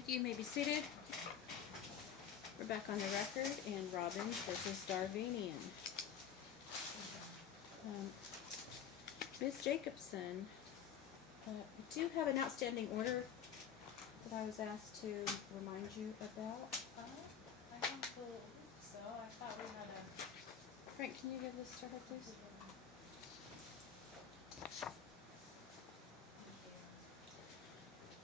Thank you. You may be seated. We're back on the record in Robbins versus Darvanian. Ms. Jacobson, I do have an outstanding order that I was asked to remind you about. I don't believe so. I thought we had a... Frank, can you give this to her, please?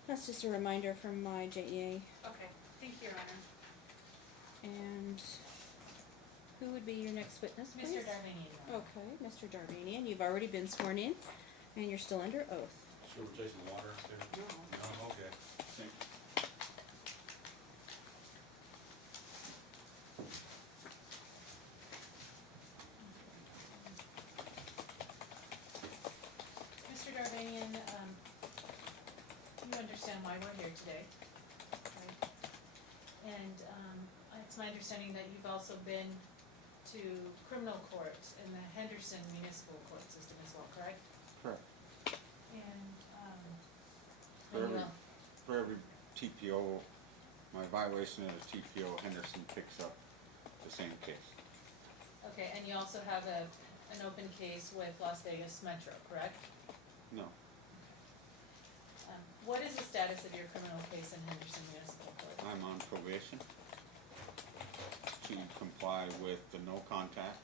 That's just a reminder from my JEA. Okay, thank you, Your Honor. And who would be your next witness, please? Mr. Darvanian. Okay, Mr. Darvanian, you've already been sworn in, and you're still under oath. Sure, we're taking water up there? No, okay. Thank you. Mr. Darvanian, you understand why we're here today, right? And it's my understanding that you've also been to criminal court in the Henderson Municipal Court System as well, correct? Correct. And, For every TPO, my violation of the TPO, Henderson picks up the same case. okay, and you also have an open case with Las Vegas Metro, correct? No, What is the status of your criminal case in Henderson Municipal Court? I'm on probation to comply with the no contact,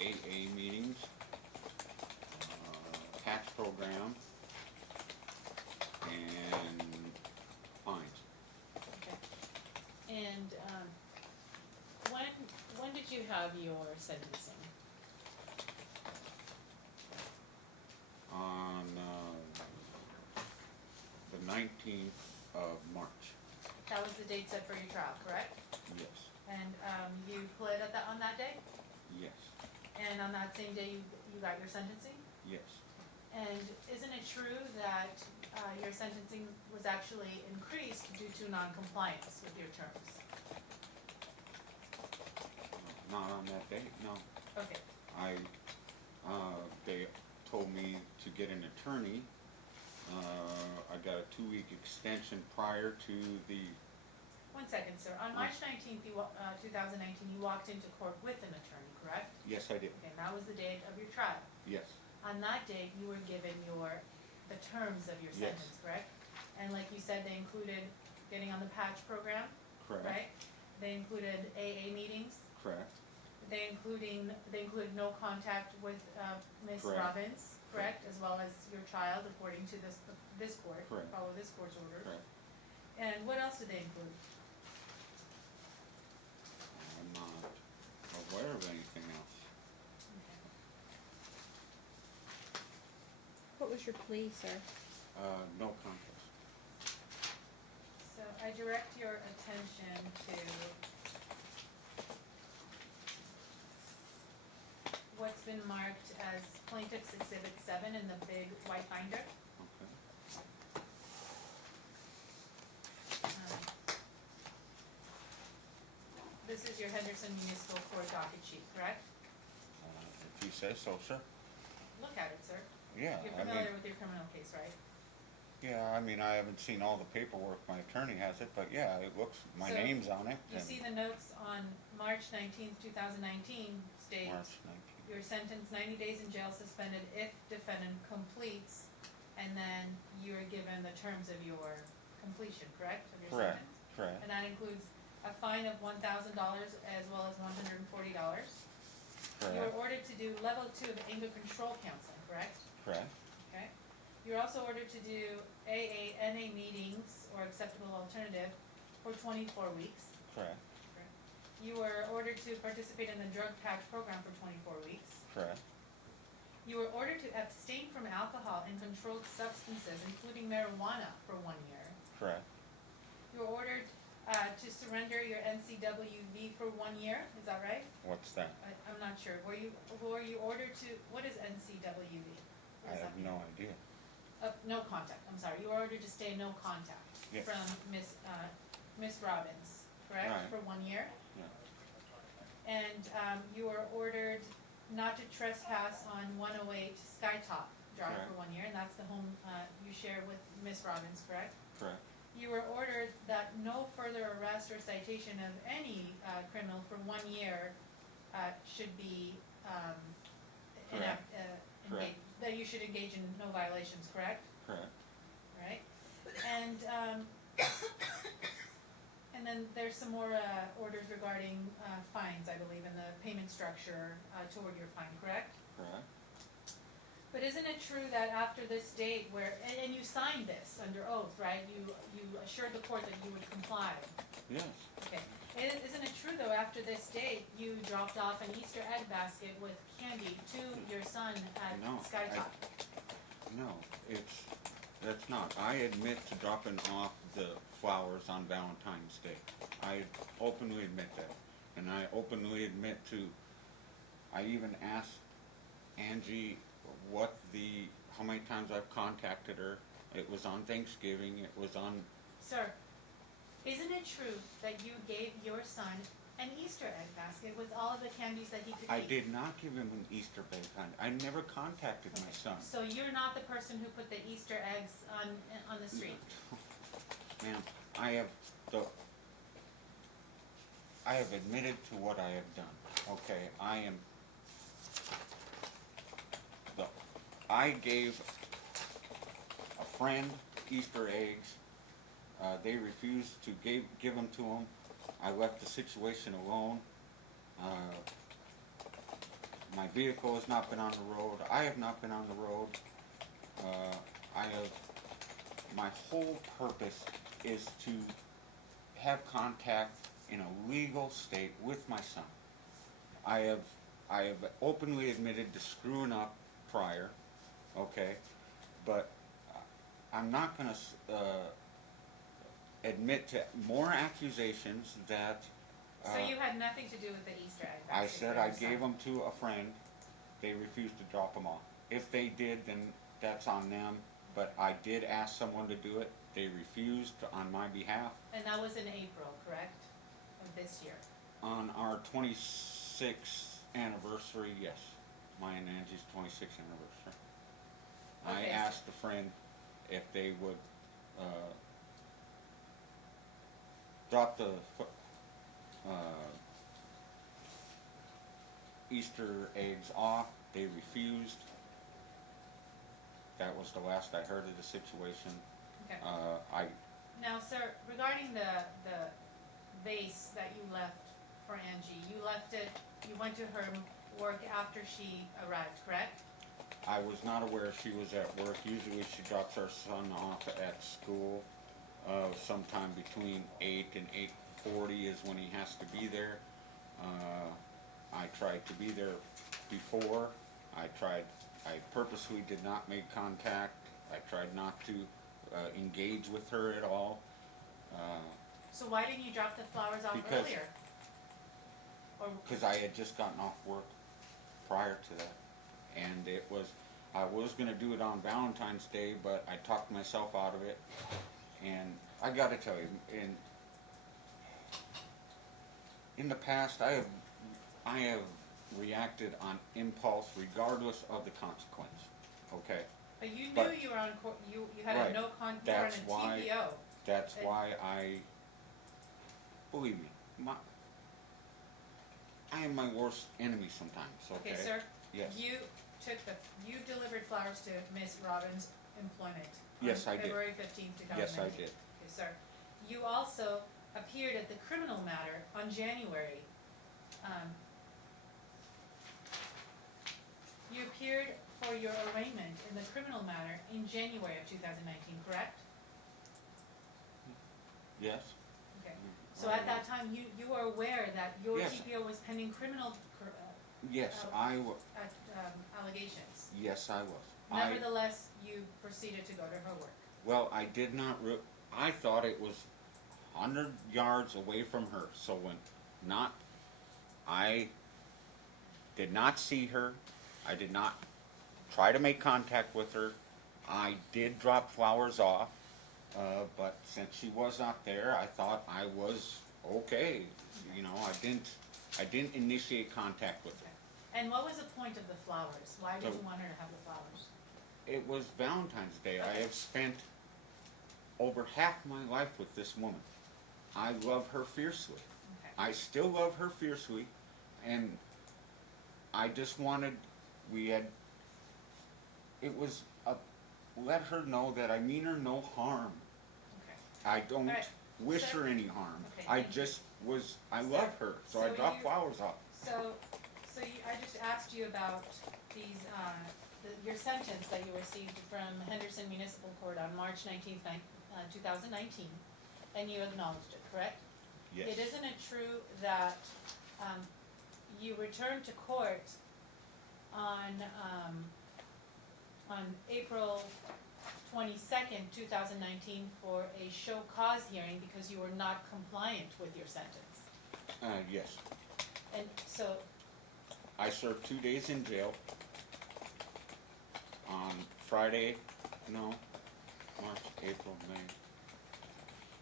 AA meetings, patch program, and fines. Okay. And when did you have your sentencing? On the 19th of March, That was the date set for your trial, correct? yes, And you pled at on that day? yes, And on that same day you got your sentencing? yes. And isn't it true that your sentencing was actually increased due to non-compliance with your terms? Not on that date, no. Okay. They told me to get an attorney. I got a 2-week extension prior to the, 1 second, sir. On March 19th, 2019, you walked into court with an attorney, correct? yes, I did, Okay, and that was the date of your trial. yes, On that date, you were given the terms of your Yes. sentence, correct? And like you said, they included getting on the patch program, correct, right? They included AA meetings. correct, They included no contact with Ms. Correct. Robbins, correct? As well as your child, according to this court. Correct. Follow this court's orders. correct. And what else did they include? I'm not aware of anything else. What was your plea, sir? No contest. So I direct your attention to what's been marked as Plaintiff's Exhibit 7 in the big white binder. Okay, This is your Henderson Municipal Court docket sheet, correct? if you say so, sir. Look at it, sir. Yeah, You're I mean, familiar with your criminal case, right? yeah, I mean, I haven't seen all the paperwork, my attorney has it, but yeah, it looks, my So, name's on it. You and see the notes on March 19th, 2019 states, March 19th, your sentence 90 days in jail suspended if defendant completes, and then you are given the terms of your completion, correct, of your correct, sentence? correct, And that includes a fine of $1,000 as well as $140. You were correct, ordered to do level 2 of anger control counseling, correct? correct, Okay. You're also ordered to do AA, NA meetings or acceptable alternative for 24 weeks. correct, You were ordered to participate in the drug patch program for 24 weeks. correct, You were ordered to abstain from alcohol and controlled substances, including marijuana, for 1 year. correct. You were ordered to surrender your NCWV for 1 year, is that right? What's that? I'm not sure. Were you ordered to, what is NCWV? What I does that have mean? no idea. No contact, I'm sorry. You were ordered to stay no contact Yes. from Miss Robbins, correct? Right. For 1 year? Yeah. And you were ordered not to trespass on 108 Skytop Drive Correct. for 1 year, and that's the home you share with Miss Robbins, correct? Correct. you were ordered that no further arrest or citation of any criminal for 1 year should be Correct. engaged, that you should engage in no violations, correct? Correct. Right? And and then there's some more orders regarding fines, I believe, in the payment structure toward your fine, correct? Correct. But isn't it true that after this date where, and you signed this under oath, right? You assured the court that you would comply. Yes. Okay. Isn't it true though, after this date, you dropped off an Easter egg basket with candy to your son at No, Skytop? No, that's not. I admit to dropping off the flowers on Valentine's Day. I openly admit that. And I openly admit I even asked Angie how many times I've contacted her. It was on Thanksgiving, it was on... Sir, isn't it true that you gave your son an Easter egg basket with all of the candies that he could eat? I did not give him an Easter egg. I never contacted my son. So you're not the person who put the Easter eggs on the street? Ma'am, I have admitted to what I have done. Okay, I gave a friend Easter eggs. They refused to give them to him. I left the situation alone. My vehicle has not been on the road. I have not been on the road. My whole purpose is to have contact in a legal state with my son. I have openly admitted to screwing up prior, okay, but I'm not going to admit to more accusations that... So you had nothing to do with the Easter egg basket? I said I gave them to a friend. They refused to drop them off. If they did, then that's on them, but I did ask someone to do it. They refused on my behalf. And that was in April, correct, of this year? On our 26th anniversary, yes. Mine and Angie's 26th anniversary. Okay, I asked a friend if they would drop the Easter eggs off. They refused. That was the last I heard of the situation. Okay. Now, sir, regarding the vase that you left for Angie, you left it, you went to her work after she arrived, correct? I was not aware she was at work. Usually she drops our son off at school sometime between 8 and 8:40 is when he has to be there. I tried to be there before. I purposely did not make contact. I tried not to engage with her at all. So why didn't you drop the flowers off Because- earlier? Because I had just gotten off work prior to that. And I was going to do it on Valentine's Day, but I talked myself out of it. And I got to tell you, in the past, I have reacted on impulse regardless of the consequence. Okay? But you knew But- you were on court, you had Right. a no con, you were on That's a why- TPO. That's why believe me, I am my worst enemy sometimes. Okay? Okay, sir? Yes. You delivered flowers to Miss Robbins' employment Yes, I on did. February 15th, 2019. Yes, I did. Okay, sir. You also appeared at the criminal matter on January. You appeared for your arraignment in the criminal matter in January of 2019, correct? Yes. Okay. So at that time, you were aware that your Yes. TPO was pending criminal Yes, allegations. Yes, I was. Nevertheless, you proceeded to go to her work. Well, I did not. I thought it was 100 yards away from her. So I did not see her. I did not try to make contact with her. I did drop flowers off, but since she was not there, I thought I was okay. You know, I didn't initiate contact with her. And what was the point of the flowers? Why did So- you want her to have the flowers? It was Valentine's Day. I Okay. have spent over half my life with this woman. I love her fiercely. Okay. I still love her fiercely, and I just wanted, let her know that I mean her no harm. Okay. I don't Alright, wish so- her any harm. Okay, I thank you. just I So- love her, so I so dropped you- flowers off. So I just asked you about these, your sentence that you received from Henderson Municipal Court on March 19th, 2019, and you acknowledged it, correct? Yes. Isn't it true that, you returned to court on April 22nd, 2019 for a show cause hearing because you were not compliant with your sentence? Yes. And so, I served 2 days in jail on Friday, no, March, April, May.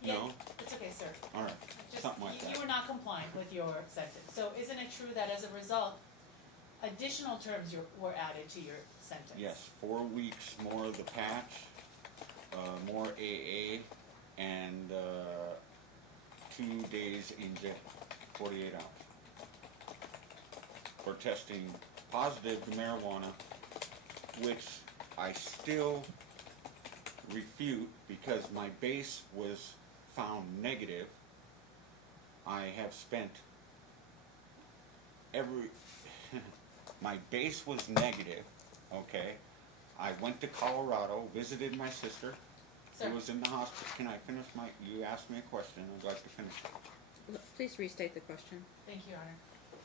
yeah, No? it's okay, sir. All right, Just, something like you that. were not compliant with your sentence. So isn't it true that as a result, additional terms were added to your sentence? Yes, 4 weeks more of the patch, more AA, and 2 days in jail, 48 hours. For testing positive to marijuana, which I still refute because my base was found negative. I have spent my base was negative, okay? I went to Colorado, visited my sister, Sir, who was in the hospital. Can I finish you asked me a question, I'd like to finish it. Please restate the question. thank you, Your Honor.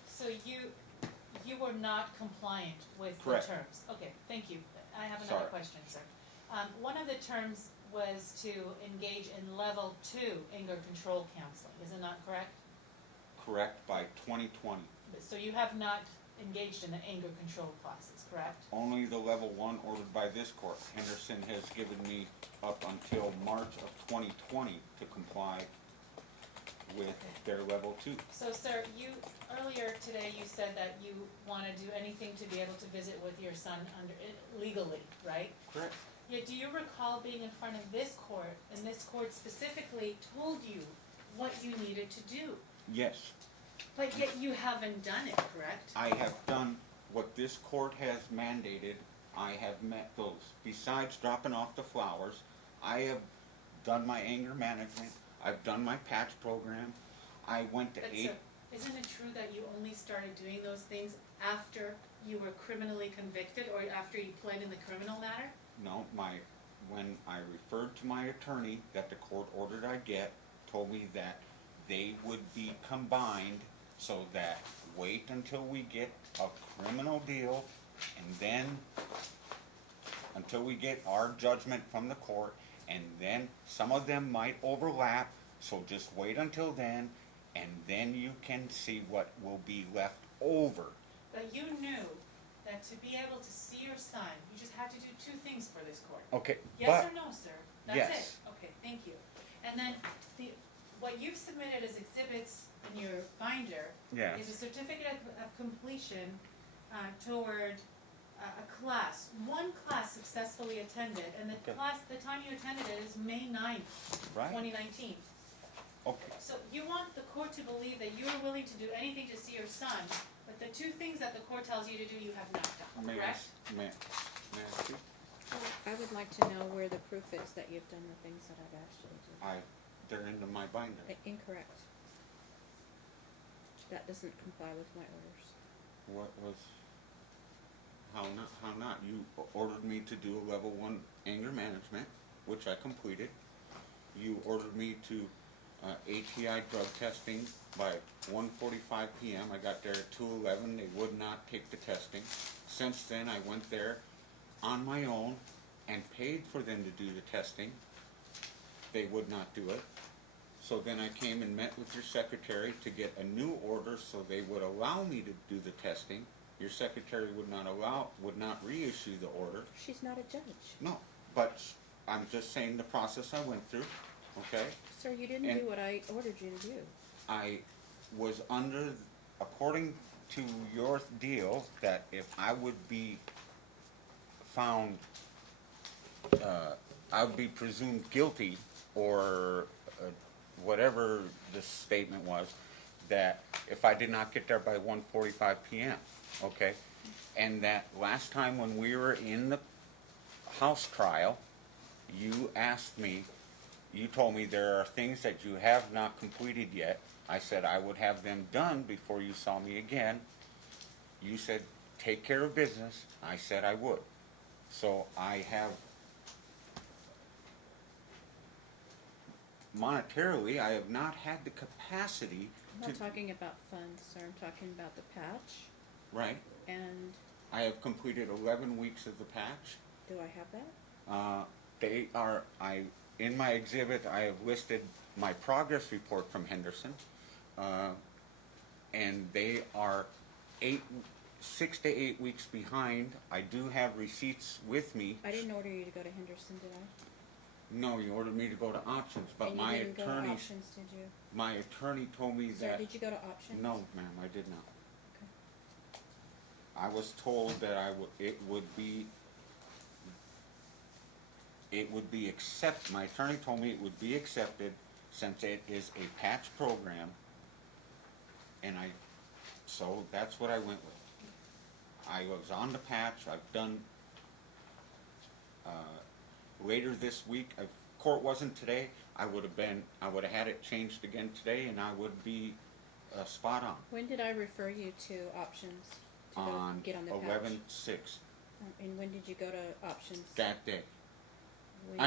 So you were not compliant with the Correct. terms? Okay, thank you. I have another Sorry. question, sir. One of the terms was to engage in level 2 anger control counseling, is it not correct? Correct, by 2020. So you have not engaged in the anger control classes, correct? Only the level 1 ordered by this court. Henderson has given me up until March of 2020 to comply with their level 2. So, sir, earlier today you said that you want to do anything to be able to visit with your son legally, right? Correct. Yet, do you recall being in front of this court, and this court specifically told you what you needed to do? Yes, But yet you haven't done it, correct? I have done what this court has mandated. I have met those. Besides dropping off the flowers, I have done my anger management. I've done my patch program. I went to But, 8. sir, isn't it true that you only started doing those things after you were criminally convicted, or after you pled in the criminal matter? No, when I referred to my attorney that the court ordered I get, told me that they would be combined, so that wait until we get a criminal deal, and then until we get our judgment from the court, and then some of them might overlap, so just wait until then, and then you can see what will be left over. But you knew that to be able to see your son, you just had to do 2 things for this court. Okay, Yes or no, sir? That's Yes. it? Okay, thank you. And then, what you've submitted as exhibits in your binder Yes. is a certificate of completion toward a class. One class successfully attended, and the Okay. class, the time you attended it is May 9th, Right. 2019. Okay. So you want the court to believe that you are willing to do anything to see your son, but the 2 things that the court tells you to do, you have not done, May I correct? may I speak? I would like to know where the proof is that you've done the things that I've asked you to They're into my binder. do. Incorrect. That doesn't comply with my orders. What was, how not? You ordered me to do a level 1 anger management, which I completed. You ordered me to ATI drug testing by 1:45 p.m. I got there at 2:11. They would not take the testing. Since then, I went there on my own and paid for them to do the testing. They would not do it. So then I came and met with your secretary to get a new order so they would allow me to do the testing. Your secretary would not reissue the order. She's not a judge. No, but I'm just saying the process I went through, okay? Sir, you didn't And- do what I ordered you to do. I was according to your deal, that if I would be found, I would be presumed guilty or whatever the statement was, that if I did not get there by 1:45 p.m., okay? And that last time when we were in the house trial, you asked me, you told me there are things that you have not completed yet. I said I would have them done before you saw me again. You said, take care of business. I said I would. So I have, monetarily, I have not had the capacity I'm to, not talking about funds, sir, I'm talking about the patch, right? and I have completed 11 weeks of the patch. do I have that? They are, in my exhibit, I have listed my progress report from Henderson, and they are 6 to 8 weeks behind. I do have receipts with me. I didn't order you to go to Henderson, did I? No, you ordered me to go to options, but And you my didn't go to attorney, options, did you? my attorney told me Sir, that, did you go to options? no, ma'am, I did not. Okay. I was told that it would be my attorney told me it would be accepted since it is a patch program, and so that's what I went with. I was on the patch. I've done, later this week, court wasn't today, I would have had it changed again today, and I would be spot on. When did I refer you to options to go On get on the patch? 11/6, And when did you go to options? that day. When-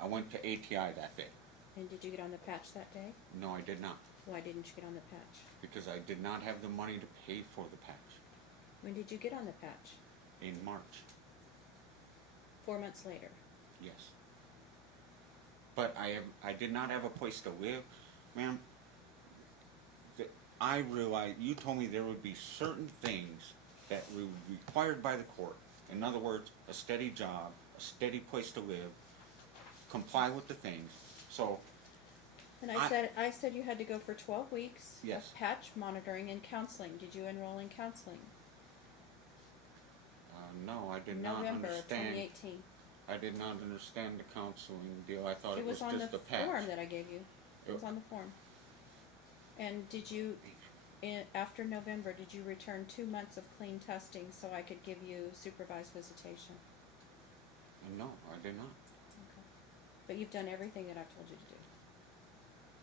I went to ATI that day. And did you get on the patch that day? No, I did not, Why didn't you get on the patch? because I did not have the money to pay for the patch When did you get on the patch? in March. 4 months later. Yes. But I did not have a place to live, ma'am. I realized, you told me there would be certain things that would be required by the court. In other words, a steady job, a steady place to live, comply with the things. So, And I- I said you had to go for 12 weeks Yes. of patch monitoring and counseling. Did you enroll in counseling? no, I did not November of understand. 2018. I did not understand the counseling deal. I thought It it was was on just the a patch. form that I gave you. It was Yep. on the form. And did you, after November, did you return 2 months of clean testing so I could give you supervised visitation? No, I did not. Okay. But you've done everything that I've told you to do.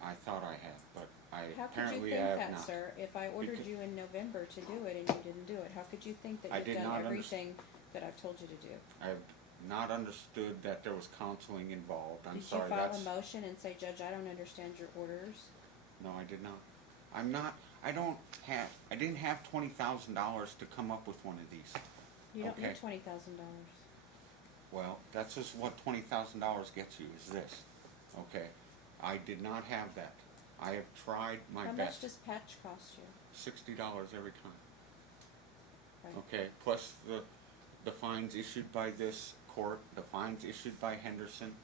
I thought I had, but How could you apparently think I have that, not. sir? If I ordered Because- you in November to do it and you didn't do it, how could you think that I you've did done not everything that I've told you to do? I have not understood that there was counseling involved. I'm Did sorry, you file that's, a motion and say, Judge, I don't understand your orders? no, I did not. I didn't have $20,000 to come up with one of these. You don't Okay. need $20,000. Well, that's just what $20,000 gets you, is this, okay? I did not have that. I have tried my How much best. does patch cost you? $60 every time, Right. okay? Plus the fines issued by this court, the fines issued by Henderson,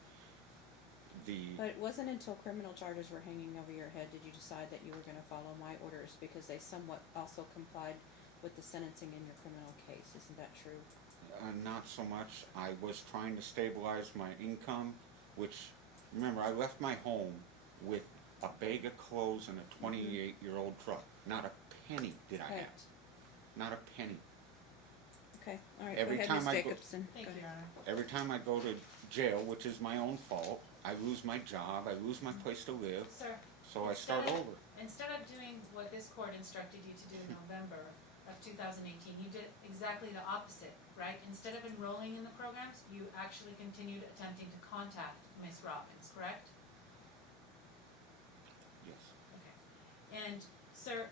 But it wasn't until criminal charges were hanging over your head did you decide that you were gonna follow my orders, because they somewhat also complied with the sentencing in your criminal case, isn't that true? Not so much. I was trying to stabilize my income, which, remember, I left my home with a bag of clothes and a 28-year-old truck. Not a penny did I Okay. have. Not a penny. Okay, all right, go Every ahead, time Ms. I go- Jacobson. Thank Go you, ahead. Your Honor. Every time I go to jail, which is my own fault, I lose my job, I lose my place to live, Sir, so I start Instead- over. instead of doing what this court instructed you to do in November of 2018, you did exactly the opposite, right? Instead of enrolling in the programs, you actually continued attempting to contact Ms. Robbins, correct? Yes. Okay. And, sir,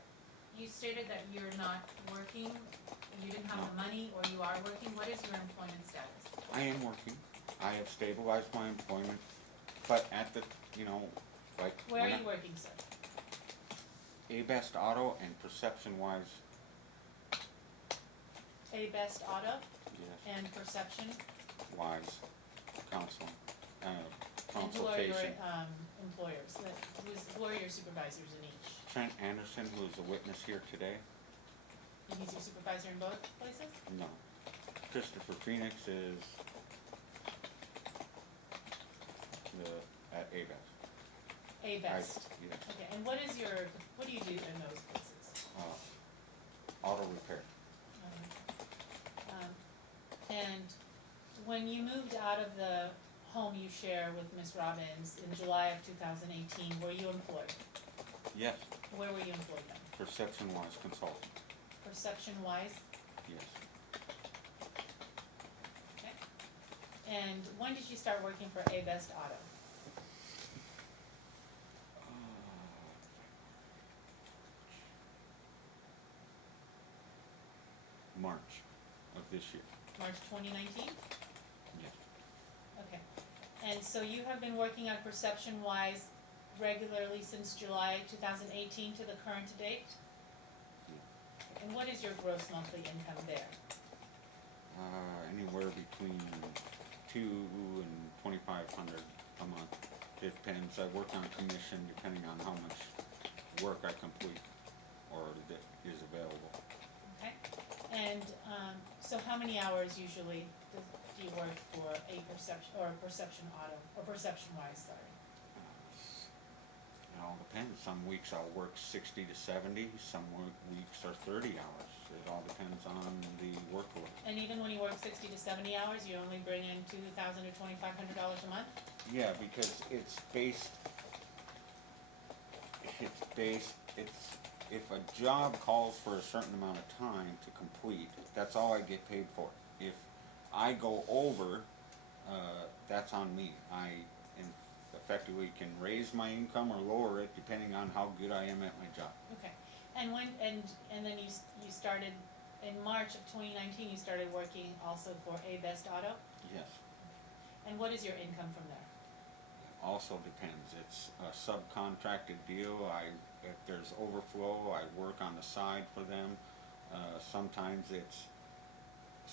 you stated that you're not working, you didn't have the money, or you are working. What is your employment status? I am working. I have stabilized my employment, but at the, like. Where are when you working, sir? A-Best Auto and Perception-Wise, A Best Auto yes, and Perception? Wise, counseling, And who are your consultation. employers? Who are your supervisors in each? Trent Anderson, who is a witness here today, And he's your supervisor in both places? no. Christopher Phoenix is A-Best. A-Best. Yes, Okay, and what do you do in those places? auto repair. And when you moved out of the home you share with Miss Robbins in July of 2018, were you employed? Yes, Where were you employed then? perception-wise consultant, Perception-wise? yes. Okay. And when did you start working for A-Best Auto? March of this year, March 2019? yes. Okay. And so you have been working on Perception-wise regularly since July 2018 to the current date? And what is your gross monthly income there? Anywhere between $2,000 and $2,500 a month. Depends, I work on commission depending on how much work I complete or that is available. Okay. And so how many hours usually do you work for a Perception Auto, or Perception-wise, sorry? It all depends. Some weeks I'll work 60 to 70, some weeks are 30 hours. It all depends on the workload. And even when you work 60 to 70 hours, you only bring in $2,000 to $2,500 a month? Yeah, because it's if a job calls for a certain amount of time to complete, that's all I get paid for. If I go over, that's on me. I effectively can raise my income or lower it depending on how good I am at my job. Okay. And then you started, in March of 2019, you started working also for A-Best Auto? Yes. And what is your income from there? Also depends. It's a subcontracted deal. If there's overflow, I work on the side for them. Sometimes it's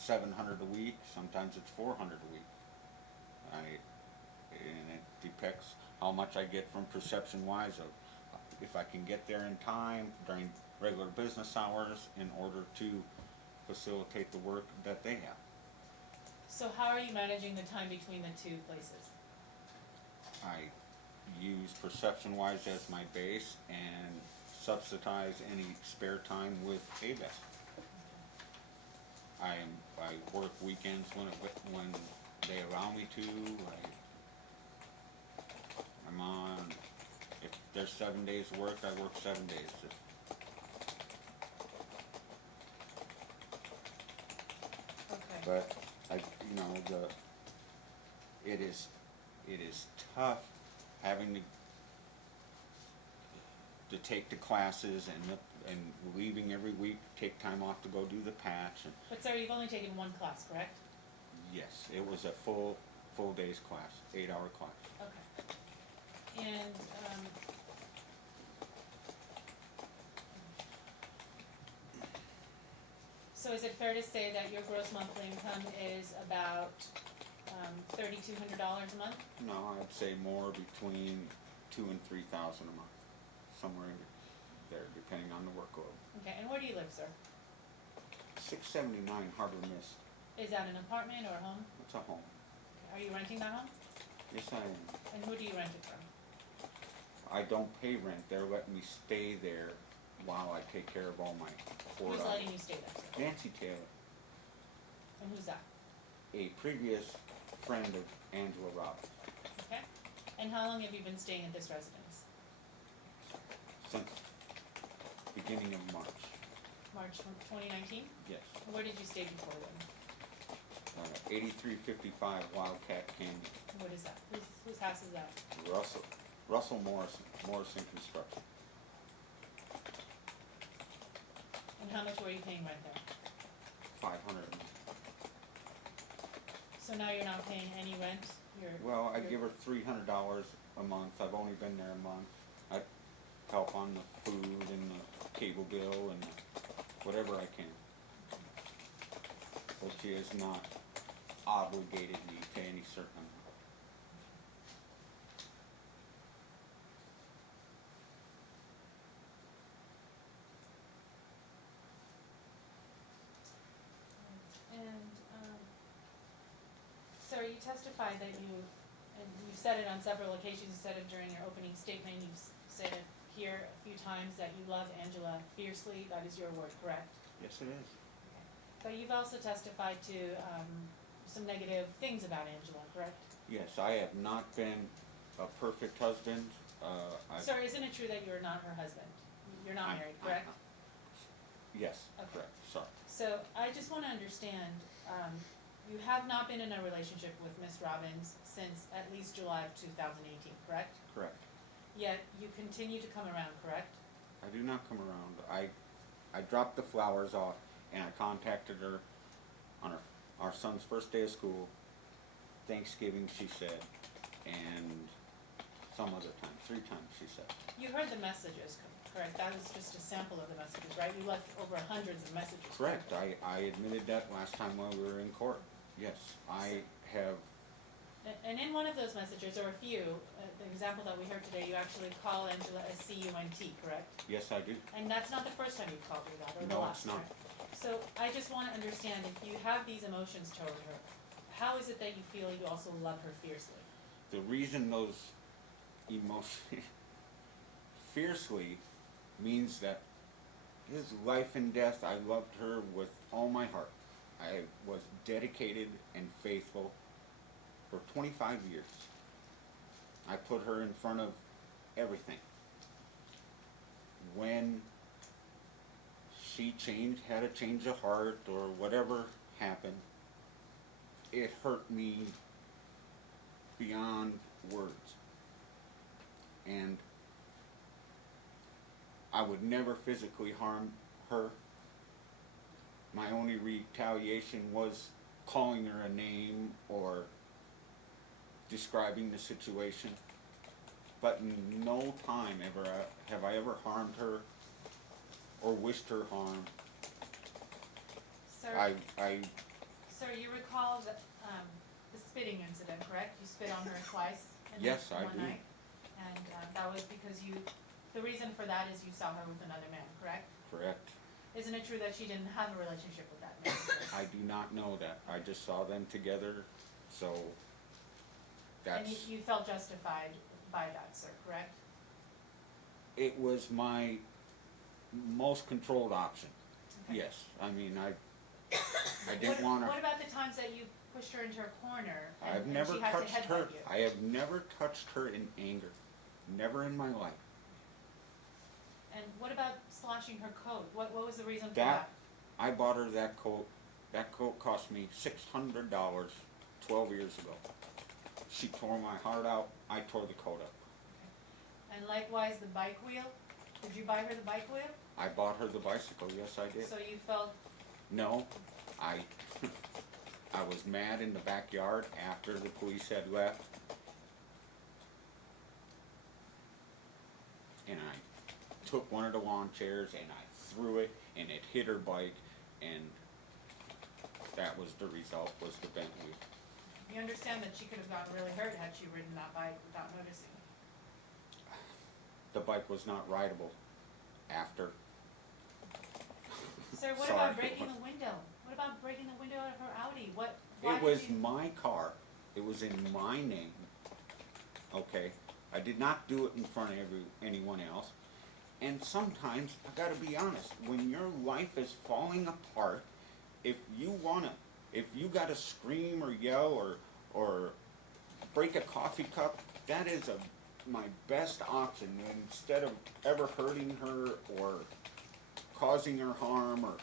$700 a week. Sometimes it's $400 a week. And it depends how much I get from perception-wise of if I can get there in time during regular business hours in order to facilitate the work that they have. So how are you managing the time between the two places? I use perception-wise as my base and subsidize any spare time with A-Best. I work weekends when they allow me to. I'm on. If there's 7 days of work, I work 7 days. Okay. But it is tough having to take the classes and leaving every week, take time off to go do the patch. And But sir, you've only taken one class, correct? yes, it was a full day's class, 8-hour class. Okay. And so is it fair to say that your gross monthly income is about $3,200 a month? No, I'd say more between $2,000 and $3,000 a month, somewhere in there, depending on the workload. Okay, and where do you live, sir? 679 Harbor Mist. Is that an apartment or a home? It's a home. Are you renting that home? Yes, I am. And who do you rent it from? I don't pay rent. They're letting me stay there while I take care of all my court Who's letting items. you stay there, sir? Nancy Taylor, And who's that? a previous friend of Angela Robbins, Okay. And how long have you been staying at this residence? since beginning of March. March 2019? Yes. Where did you stay before then? 8355 Wildcat Canyon. What is that? Whose house is that? Russell Morrison Construction. And how much were you paying rent there? 500. So now you're not paying any rent? Well, I give her $300 a month. I've only been there a month. I help on the food and the cable bill and whatever I can. But she has not obligated me to any certain amount. And, sir, you testified that you said it on several occasions, you said it during your opening statement, you've said it here a few times that you love Angela fiercely, that is your word, correct? Yes, it is. But you've also testified to, some negative things about Angela, correct? Yes, I have not been a perfect husband. Sir, isn't it true that you're not her husband? You're not married, correct? Yes, Okay. correct, sorry. So I just wanna understand, you have not been in a relationship with Miss Robbins since at least July of 2018, correct? Correct. Yet you continue to come around, correct? I do not come around. I dropped the flowers off and I contacted her on our son's first day of school, Thanksgiving, she said, and some other time, 3 times she said. You heard the messages, correct? That was just a sample of the messages, right? You left over hundreds of messages. Correct, I admitted that last time while we were in court. Yes, I have, And in one of those messages, or a few, the example that we heard today, you actually call Angela a C-U-N-T, correct? yes, I do. And that's not the first time you've called her that, or the No, last, it's not. right? So I just wanna understand, if you have these emotions toward her, how is it that you feel you also love her fiercely? The reason those emotions fiercely means that his life and death, I loved her with all my heart. I was dedicated and faithful for 25 years. I put her in front of everything. When she had a change of heart or whatever happened, it hurt me beyond words. And I would never physically harm her. My only retaliation was calling her a name or describing the situation. But in no time have I ever harmed her or wished her harm. Sir, Sir, you recall the spitting incident, correct? You spit on her twice in Yes, I one do. night? And that was because the reason for that is you saw her with another man, correct? Correct. Isn't it true that she didn't have a relationship with that man? I do not know that. I just saw them together, so And that's, you felt justified by that, sir, correct? it was my most controlled option. Okay. Yes, I mean, I didn't want What to, about the times that you pushed her into a corner and I've never she had to touched her, headbutt you? I have never touched her in anger. Never in my life. And what about slashing her coat? What was the reason for That, that? I bought her that coat. That coat cost me $600 12 years ago. She tore my heart out, I tore the coat up. And likewise, the bike wheel? Did you buy her the bike wheel? I bought her the bicycle, yes I did. So you felt, No, I was mad in the backyard after the police had left. And I took one of the lawn chairs and I threw it and it hit her bike, and that was the result, was the bent wheel. you understand that she could have gotten really hurt had she ridden that bike without noticing. The bike was not rideable after. Sir, what Sorry. about breaking the window? What about breaking the window out of her Audi? Why It did was you? my car, it was in my name, okay? I did not do it in front of anyone else. And sometimes, I gotta be honest, when your life is falling apart, if you gotta scream or yell or break a coffee cup, that is my best option, instead of ever hurting her or causing her harm, or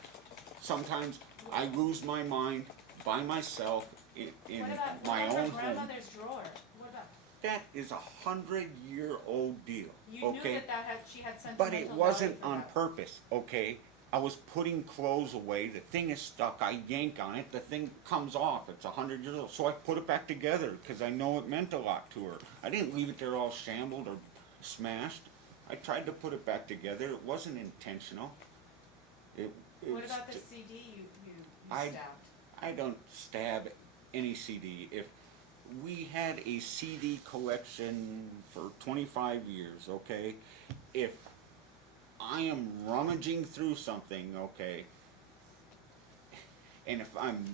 sometimes I lose my mind by myself in my What about own her home. grandmother's drawer? What about, That is 100-year-old deal, you okay? knew that she had sentimental But it value wasn't for on that. purpose, okay? I was putting clothes away, the thing is stuck, I yank on it, the thing comes off, it's 100 years old, so I put it back together, because I know it meant a lot to her. I didn't leave it there all shambled or smashed. I tried to put it back together, it wasn't intentional. What about the CD you I- stabbed? I don't stab any CD. If we had a CD collection for 25 years, okay? If I am rummaging through something, okay, and if I'm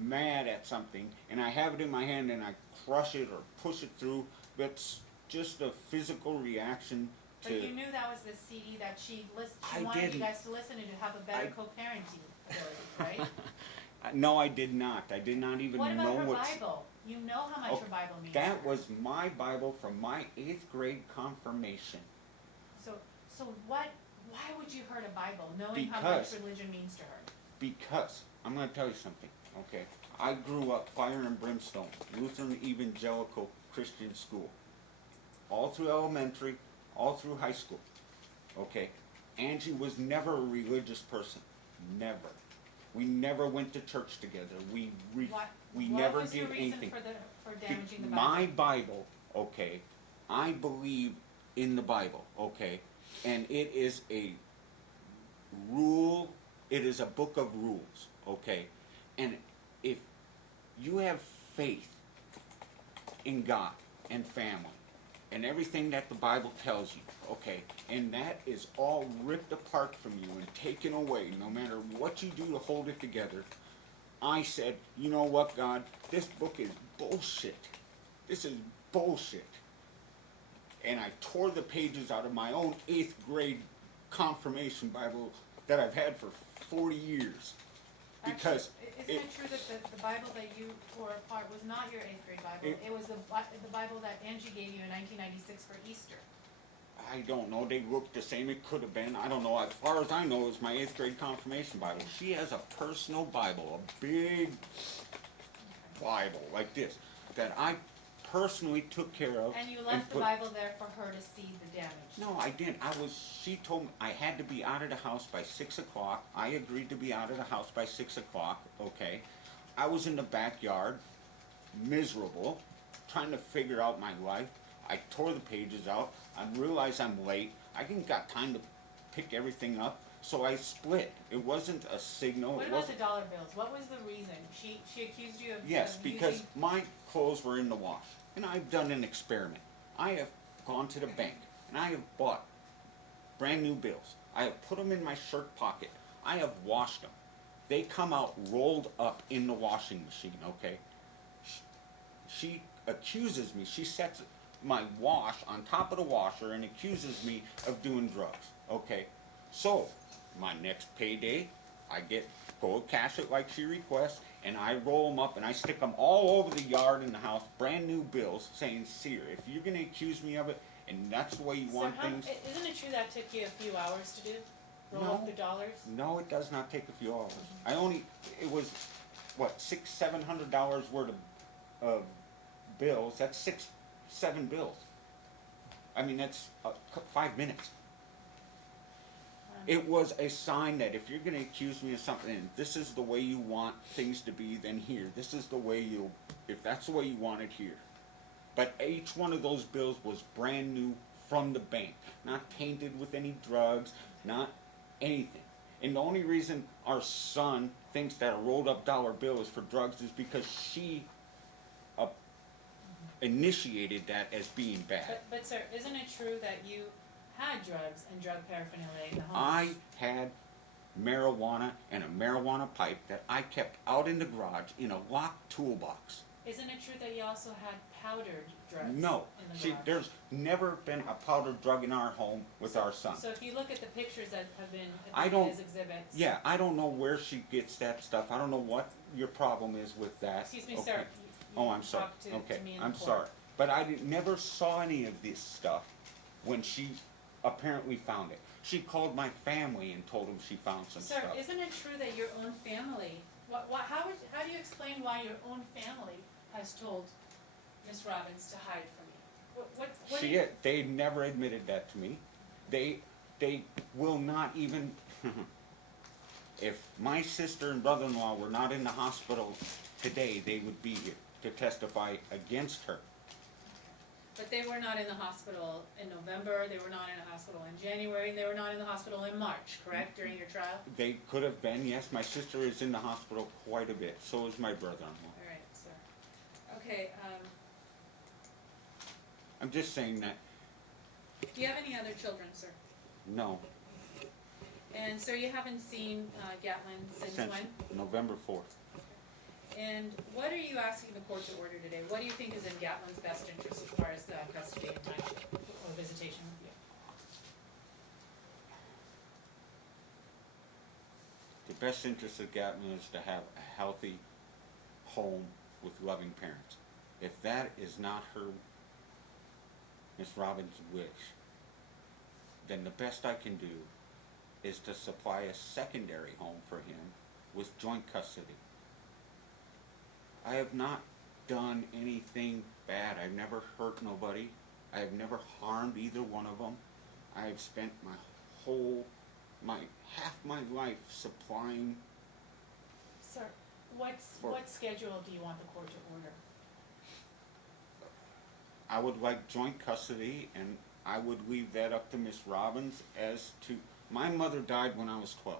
mad at something and I have it in my hand and I crush it or push it through, that's just a physical reaction to... But you knew that was the CD that she I wanted you didn't. guys to listen to have a better co-parenting ability, right? No, I did not. I did not even What know about her what's... Bible? You know how much Oh, her Bible means. That was my Bible from my 8th grade confirmation. So why would you hurt a Bible, knowing how much Because- religion means to her? Because, I'm going to tell you something, okay? I grew up fire and brimstone, Lutheran Evangelical Christian school. All through elementary, all through high school, okay? Angie was never a religious person. Never. We never went to church together. We never What was your did reason anything. for damaging the Bible? My Bible, okay, I believe in the Bible, okay, and it is a rule, it is a book of rules, okay, and if you have faith in God and family and everything that the Bible tells you, okay, and that is all ripped apart from you and taken away, no matter what you do to hold it together, I said, you know what, God, this book is bullshit. This is bullshit. And I tore the pages out of my own 8th grade confirmation Bible that I've had for 40 years. Because Actually, isn't it true that the Bible that you tore apart was not your 8th grade Bible? It was the Bible that Angie gave you in 1996 for Easter. I don't know, they look the same, it could have been, I don't know, as far as I know, it was my 8th grade confirmation Bible. She has a personal Bible, a big Bible like this, that I personally took care of. And you left the Bible there for her to see the damage. No, I didn't. She told me I had to be out of the house by 6 o'clock. I agreed to be out of the house by 6 o'clock, okay. I was in the backyard, miserable, trying to figure out my life. I tore the pages out. I realized I'm late. I didn't got time to pick everything up, so I split. It wasn't a signal. What about the dollar bills? What was the reason? She accused you of Yes, of because using... my clothes were in the wash, and I've done an experiment. I have gone to the bank, and I have bought brand new bills. I have put them in my shirt pocket. I have washed them. They come out rolled up in the washing machine, okay? She accuses me. She sets my wash on top of the washer and accuses me of doing drugs, okay? So, my next payday, I go cash it like she requests, and I roll them up and I stick them all over the yard in the house, brand new bills, saying, Seer, if you're going to accuse me of it, and that's the way you want things... Isn't it true that took you a few hours to do? Roll up the dollars? No, it does not take a few hours. It was, what, $600-700 worth of bills. That's 6-7 bills. I mean, that's 5 minutes. It was a sign that if you're going to accuse me of something, and this is the way you want things to be, then here. This is the way if that's the way you want it, here. But each one of those bills was brand new from the bank. Not tainted with any drugs, not anything. And the only reason our son thinks that a rolled up dollar bill is for drugs is because she initiated that as being bad. But sir, isn't it true that you had drugs and drug paraphernalia in the home? I had marijuana and a marijuana pipe that I kept out in the garage in a locked toolbox. Isn't it true that you also had powdered drugs No, in the garage? there's never been a powdered drug in our home with our son. So if you look at the pictures that have been I admitted don't- as exhibits... Yeah, I don't know where she gets that stuff. I don't know what your problem is with that. Excuse me, Okay. sir. Oh, I'm sorry. Talk to me in the I'm court. sorry. But I never saw any of this stuff when she apparently found it. She called my family and told them she found some Sir, stuff. isn't it true that your own family... How do you explain why your own family has told Miss Robbins to hide from you? They never admitted that to me. They will not even... If my sister and brother-in-law were not in the hospital today, they would be here to testify against her. But they were not in the hospital in November, they were not in the hospital in January, and they were not in the hospital in March, correct, during your trial? They could have been, yes. My sister is in the hospital quite a bit. So is my brother-in-law. All right, sir. Okay, I'm just saying that, do you have any other children, sir? no, And sir, you haven't seen Gatlin since when? November 4th. And what are you asking the court to order today? What do you think is in Gatlin's best interest as far as the custody and time or visitation with you? The best interest of Gatlin is to have a healthy home with loving parents. If that is not her, Miss Robbins' wish, then the best I can do is to supply a secondary home for him with joint custody. I have not done anything bad. I've never hurt nobody. I have never harmed either one of them. I have spent half my life supplying. Sir, what schedule do you want the court to order? I would like joint custody, and I would leave that up to Miss Robbins as to, my mother died when I was 12.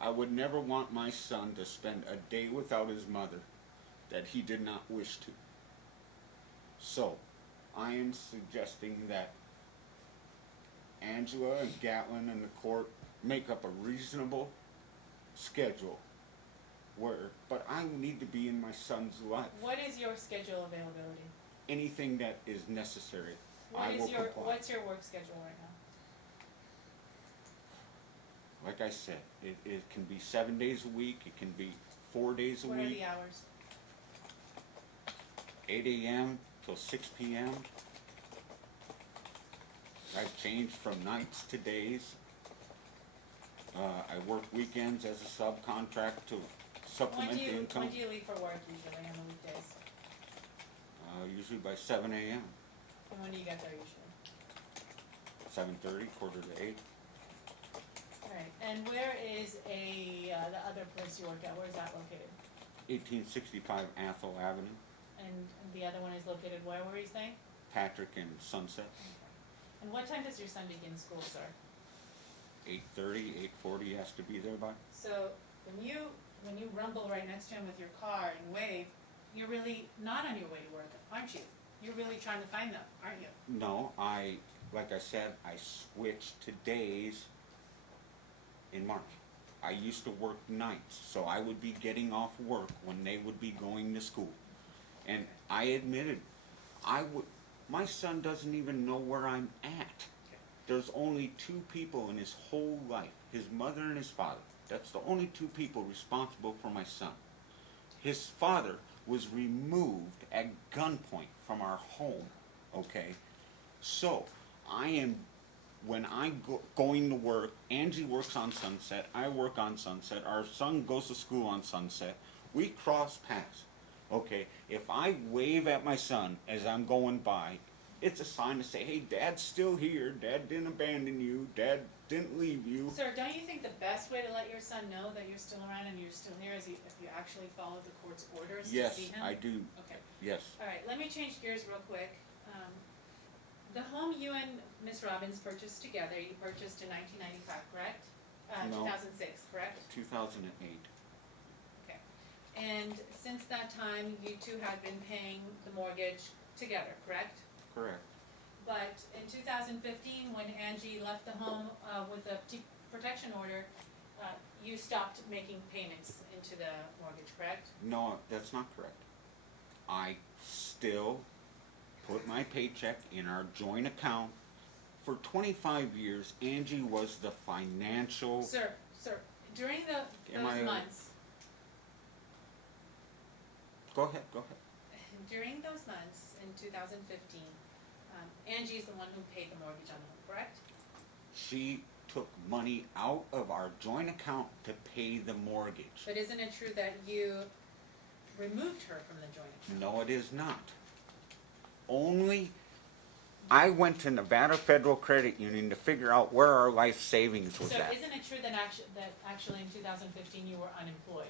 I would never want my son to spend a day without his mother that he did not wish to. So, I am suggesting that Angela and Gatlin and the court make up a reasonable schedule but I need to be in my son's life. What is your schedule availability? Anything that is necessary, I will comply. What's your work schedule right now? Like I said, it can be 7 days a week, it can be 4 days a week. What are the hours? 8 a.m. till 6 p.m. I've changed from nights to days. I work weekends as a subcontract to supplement the income. When do you leave for work usually on the weekdays? Usually by 7 a.m. And when do you get there usually? 7:30, quarter to 8. Alright, and where is the other place you work at, where is that located? 1865 Athol Avenue, And the other one is located where were you saying? Patrick and Sunset. And what time does your son begin school, sir? 8:30, 8:40 has to be there by. So when you rumble right next to him with your car and wave, you're really not on your way to work, aren't you? You're really trying to find them, aren't you? No, like I said, I switched to days in March. I used to work nights, so I would be getting off work when they would be going to school. And I admitted, my son doesn't even know where I'm at. There's only two people in his whole life, his mother and his father. That's the only two people responsible for my son. His father was removed at gunpoint from our home, okay? So, when I going to work, Angie works on Sunset, I work on Sunset, our son goes to school on Sunset, we cross paths, okay? If I wave at my son as I'm going by, it's a sign to say, hey, Dad's still here, Dad didn't abandon you, Dad didn't leave you. Sir, don't you think the best way to let your son know that you're still around and you're still here is if you actually follow the court's orders to see him? Yes, I do. Okay. Yes. Alright, let me change gears real quick. The home you and Miss Robbins purchased together, you purchased in 1995, correct? No. 2006, correct? 2008. Okay. And since that time, you two have been paying the mortgage together, correct? Correct. But in 2015, when Angie left the home with a protection order, you stopped making payments into the mortgage, correct? No, that's not correct. I still put my paycheck in our joint account. For 25 years, Angie was the financial... Sir, during those months... Go ahead. During those months in 2015, Angie's the one who paid the mortgage on the home, correct? She took money out of our joint account to pay the mortgage. But isn't it true that you removed her from the joint account? No, it is not. Only I went to Nevada Federal Credit Union to figure out where our life savings was So at. isn't it true that actually in 2015 you were unemployed?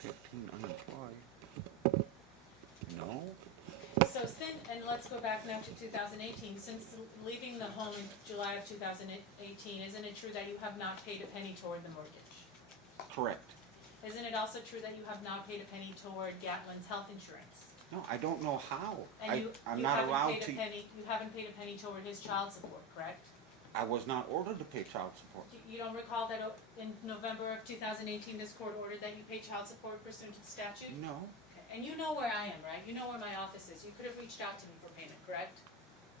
15 unemployed? No. So and let's go back now to 2018. Since leaving the home in July of 2018, isn't it true that you have not paid a penny toward the mortgage? Correct. Isn't it also true that you have not paid a penny toward Gatlin's health insurance? No, I don't know how. And I'm not allowed to. You haven't paid a penny toward his child support, correct? I was not ordered to pay child support. You don't recall that in November of 2018, this court ordered that you pay child support pursuant to the statute? No. Okay. And you know where I am, right? You know where my office is. You could have reached out to me for payment, correct?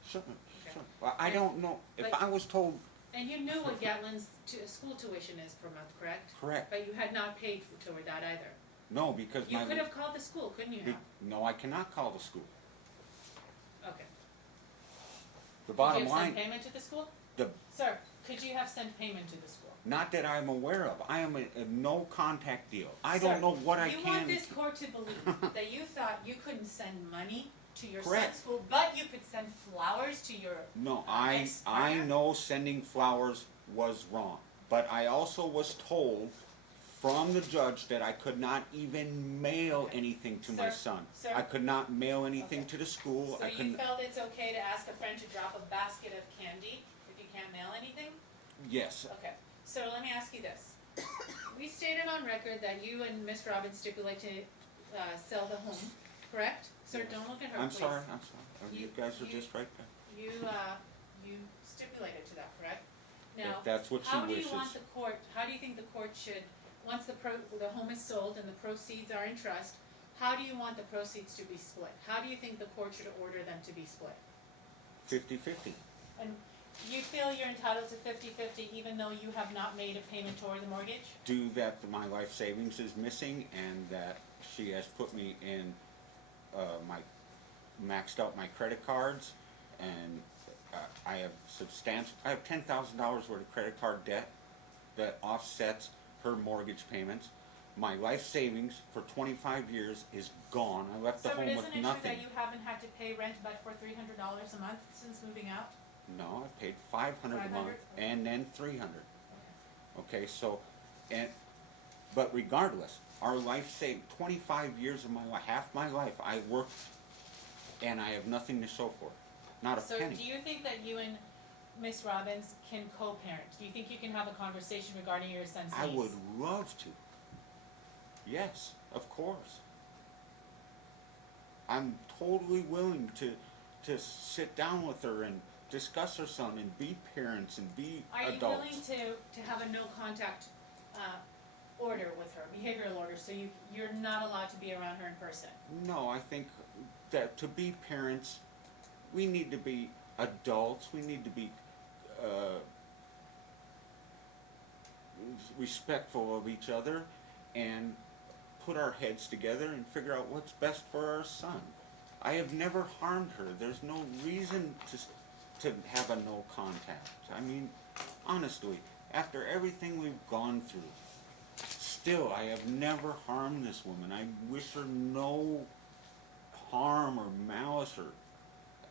Sure, Okay. sure. Well, I don't know, if But- I was told, And you knew what Gatlin's school tuition is per month, correct? correct, But you had not paid toward that either. no, because You my. could have called the school, couldn't you have? No, I cannot call the school. Okay. The bottom Could you have line, sent payment to the school? the, Sir, could you have sent payment to the school? not that I'm aware of, I am a no contact deal. I Sir, don't know what I You can. want this court to believe that you thought you couldn't send money to your son's Correct. school, but you could send flowers to your No, I ex-partner? know sending flowers was wrong, but I also was told from the judge that I could not even mail Okay. anything to my Sir, son. sir. I could not mail anything Okay. to the school, So I you couldn't, felt it's okay to ask a friend to drop a basket of candy if you can't mail anything? yes, Okay, so let me ask you this. We stated on record that you and Miss Robbins stipulate to sell the home, correct? Sir, don't look at her, I'm please. sorry, you You- guys are you- just right there. You stipulated to that, correct? Now, If that's what she how do wishes. you want the court, how do you think the court should, once the home is sold and the proceeds are in trust, how do you want the proceeds to be split? How do you think the court should order them to be split? 50-50. And you feel you're entitled to 50-50 even though you have not made a payment toward the mortgage? Due that my life savings is missing and that she has put me in maxed out my credit cards, and I have $10,000 worth of credit card debt that offsets her mortgage payments. My life savings for 25 years is gone. I left the So, but home isn't with it true nothing. that you haven't had to pay rent but for $300 a month since moving out? No, I paid $500 a month 500? and then $300. Okay, so, but regardless, our life saved 25 years of my life, half my life, I worked and I have nothing to show for it. Not a So penny. do you think that you and Miss Robbins can co-parent? Do you think you can have a conversation regarding your son's needs? I would love to. Yes, of course. I'm totally willing to sit down with her and discuss her son and be parents and be Are you adults. willing to have a no contact order with her, behavioral order, so you're not allowed to be around her in person? No, I think that to be parents, we need to be adults. We need to be respectful of each other and put our heads together and figure out what's best for our son. I have never harmed her. There's no reason to have a no contact. I mean, honestly, after everything we've gone through, still, I have never harmed this woman. I wish her no harm or malice, or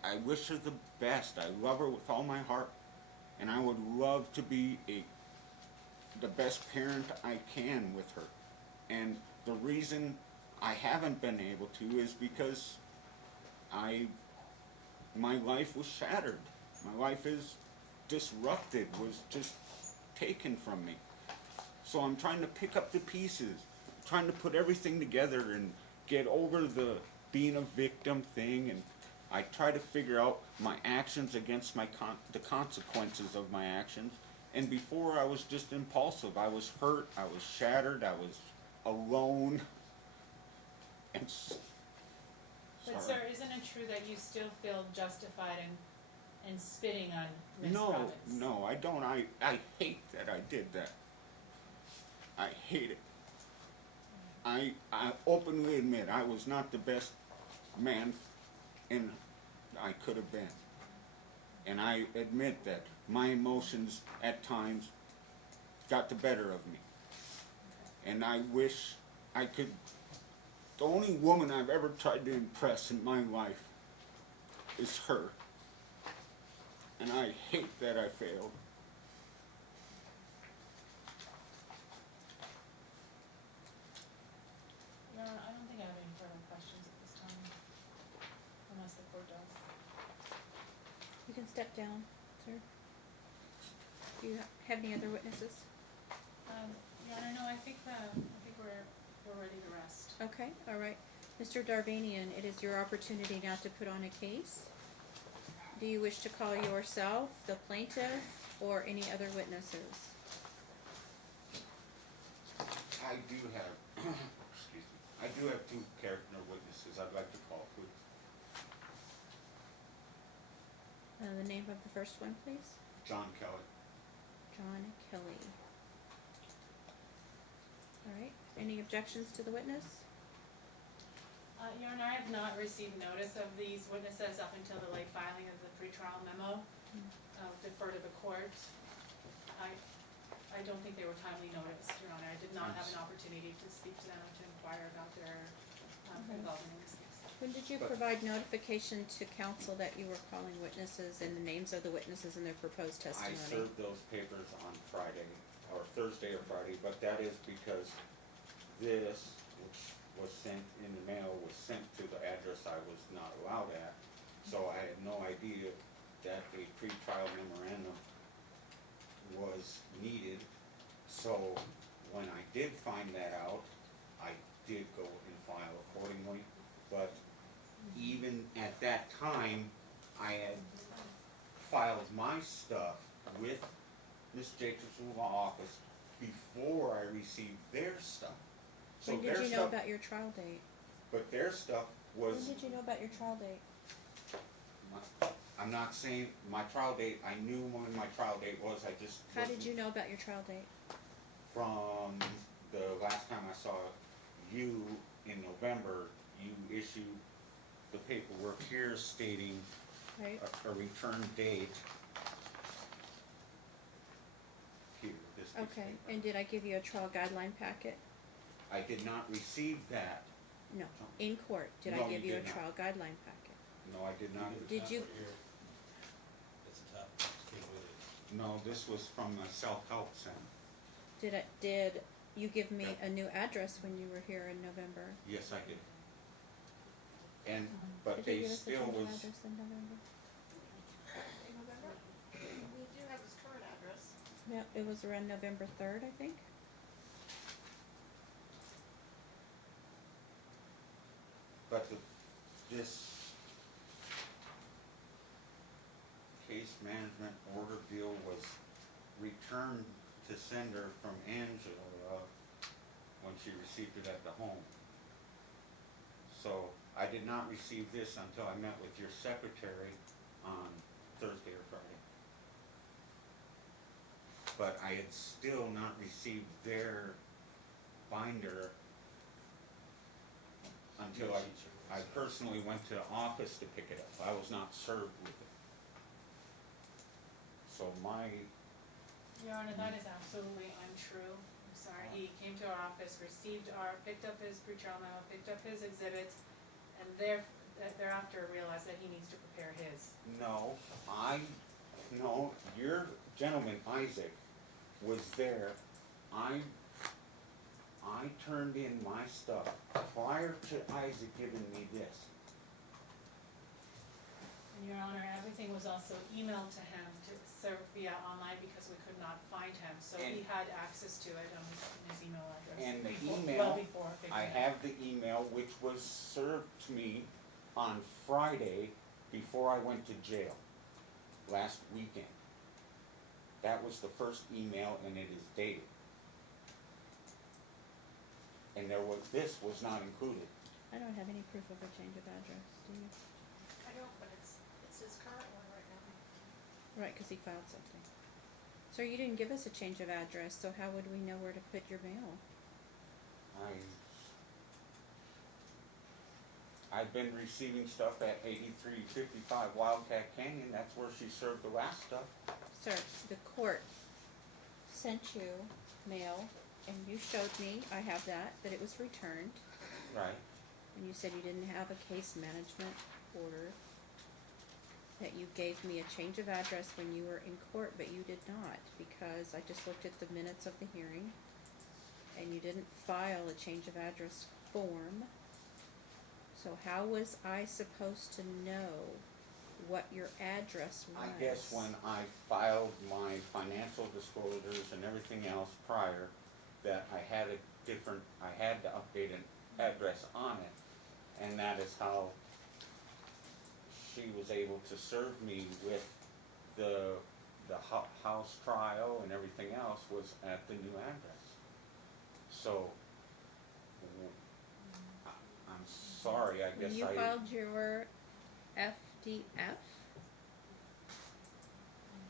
I wish her the best. I love her with all my heart, and I would love to be the best parent I can with her. And the reason I haven't been able to is because my life was shattered. My life is disrupted, was just taken from me. So I'm trying to pick up the pieces, trying to put everything together and get over the being a victim thing, and I try to figure out my actions against the consequences of my actions. And before I was just impulsive. I was hurt, I was shattered, I was alone. And But sorry. sir, isn't it true that you still feel justified in spitting on Miss No, Robbins? no, I don't. I hate that I did that. I hate it. I openly admit I was not the best man I could have been. And I admit that my emotions at times got the better of me. And I wish I could. The only woman I've ever tried to impress in my life is her. And I hate that I failed. No, I don't think I have any further questions at this time, unless the court does. You can step down, sir. Do you have any other witnesses? Your Honor, no, I think we're ready to rest. Okay, all right. Mr. Darvanian, it is your opportunity now to put on a case. Do you wish to call yourself, the plaintiff, or any other witnesses? I do have, excuse me, I do have two character witnesses I'd like to call, please. The name of the first one, please? John Kelly. John Kelly. All right, any objections to the witness? Your Honor, I have not received notice of these witnesses up until the late filing of the pretrial memo. I'll defer to the court. I don't think they were timely noticed, Your Honor. I did not have an opportunity to speak to them or to inquire about their involvement in this case. When did you provide notification to counsel that you were calling witnesses and the names of the witnesses and their proposed I testimony? served those papers on Friday, or Thursday or Friday, but that is because this, which was sent in the mail, was sent to the address I was not allowed at. So I had no idea that a pretrial memorandum was needed. So when I did find that out, I did go and file accordingly. But even at that time, I had filed my stuff with Ms. Jacobs' law office before I received their stuff. So When their did you know stuff, about your trial date? but their stuff was, When did you know about your trial date? I'm not saying my trial date, I knew when my trial date was, I just How did wasn't- you know about your trial date? From the last time I saw you in November, you issued the paperwork here stating Right, a return date. Here, this piece of okay, paper. and did I give you a trial guideline packet? I did not receive that. No, in court, did I No, give you you a did not. trial guideline packet? No, I did not. Did you, It's a tough, came with it. No, this was from the self-help center. did you give me a new address when you were here in November? Yes, I did. And, but Did you they give us a still change of was, address in November? In November? We do have his current address. Yeah, it was around November 3rd, I think. but this case management order deal was returned to sender from Angela when she received it at the home. So I did not receive this until I met with your secretary on Thursday or Friday. But I had still not received their binder until I personally went to the office to pick it up. I was not served with it. So Your Honor, that is absolutely untrue. I'm sorry. He came to our office, picked up his pretrial memo, picked up his exhibits, and thereafter realized that he needs to prepare his. no, your gentleman, Isaac, was there. I turned in my stuff prior to Isaac giving me this. And Your Honor, everything was also emailed to him to serve via online because we could not find him. So he And- had access to it on his email address. And the before- email, Well before picking I it up. have the email which was served to me on Friday before I went to jail last weekend. That was the first email and it is dated. And this was not included. I don't have any proof of a change of address, do you? I don't, but it's his current one right now. Right, 'cause he filed something. Sir, you didn't give us a change of address, so how would we know where to put your mail? I've been receiving stuff at 8355 Wildcat Canyon. That's where she served the last stuff. Sir, the court sent you mail, and you showed me, I have that it was returned, Right. and you said you didn't have a case management order, that you gave me a change of address when you were in court, but you did not, because I just looked at the minutes of the hearing, and you didn't file a change of address form. So how was I supposed to know what your address was? I guess when I filed my financial disclosures and everything else prior, that I had to update an address on it, and that is how she was able to serve me with the the house trial and everything else was at the new address. So, I'm sorry, I guess When you filed your FDF,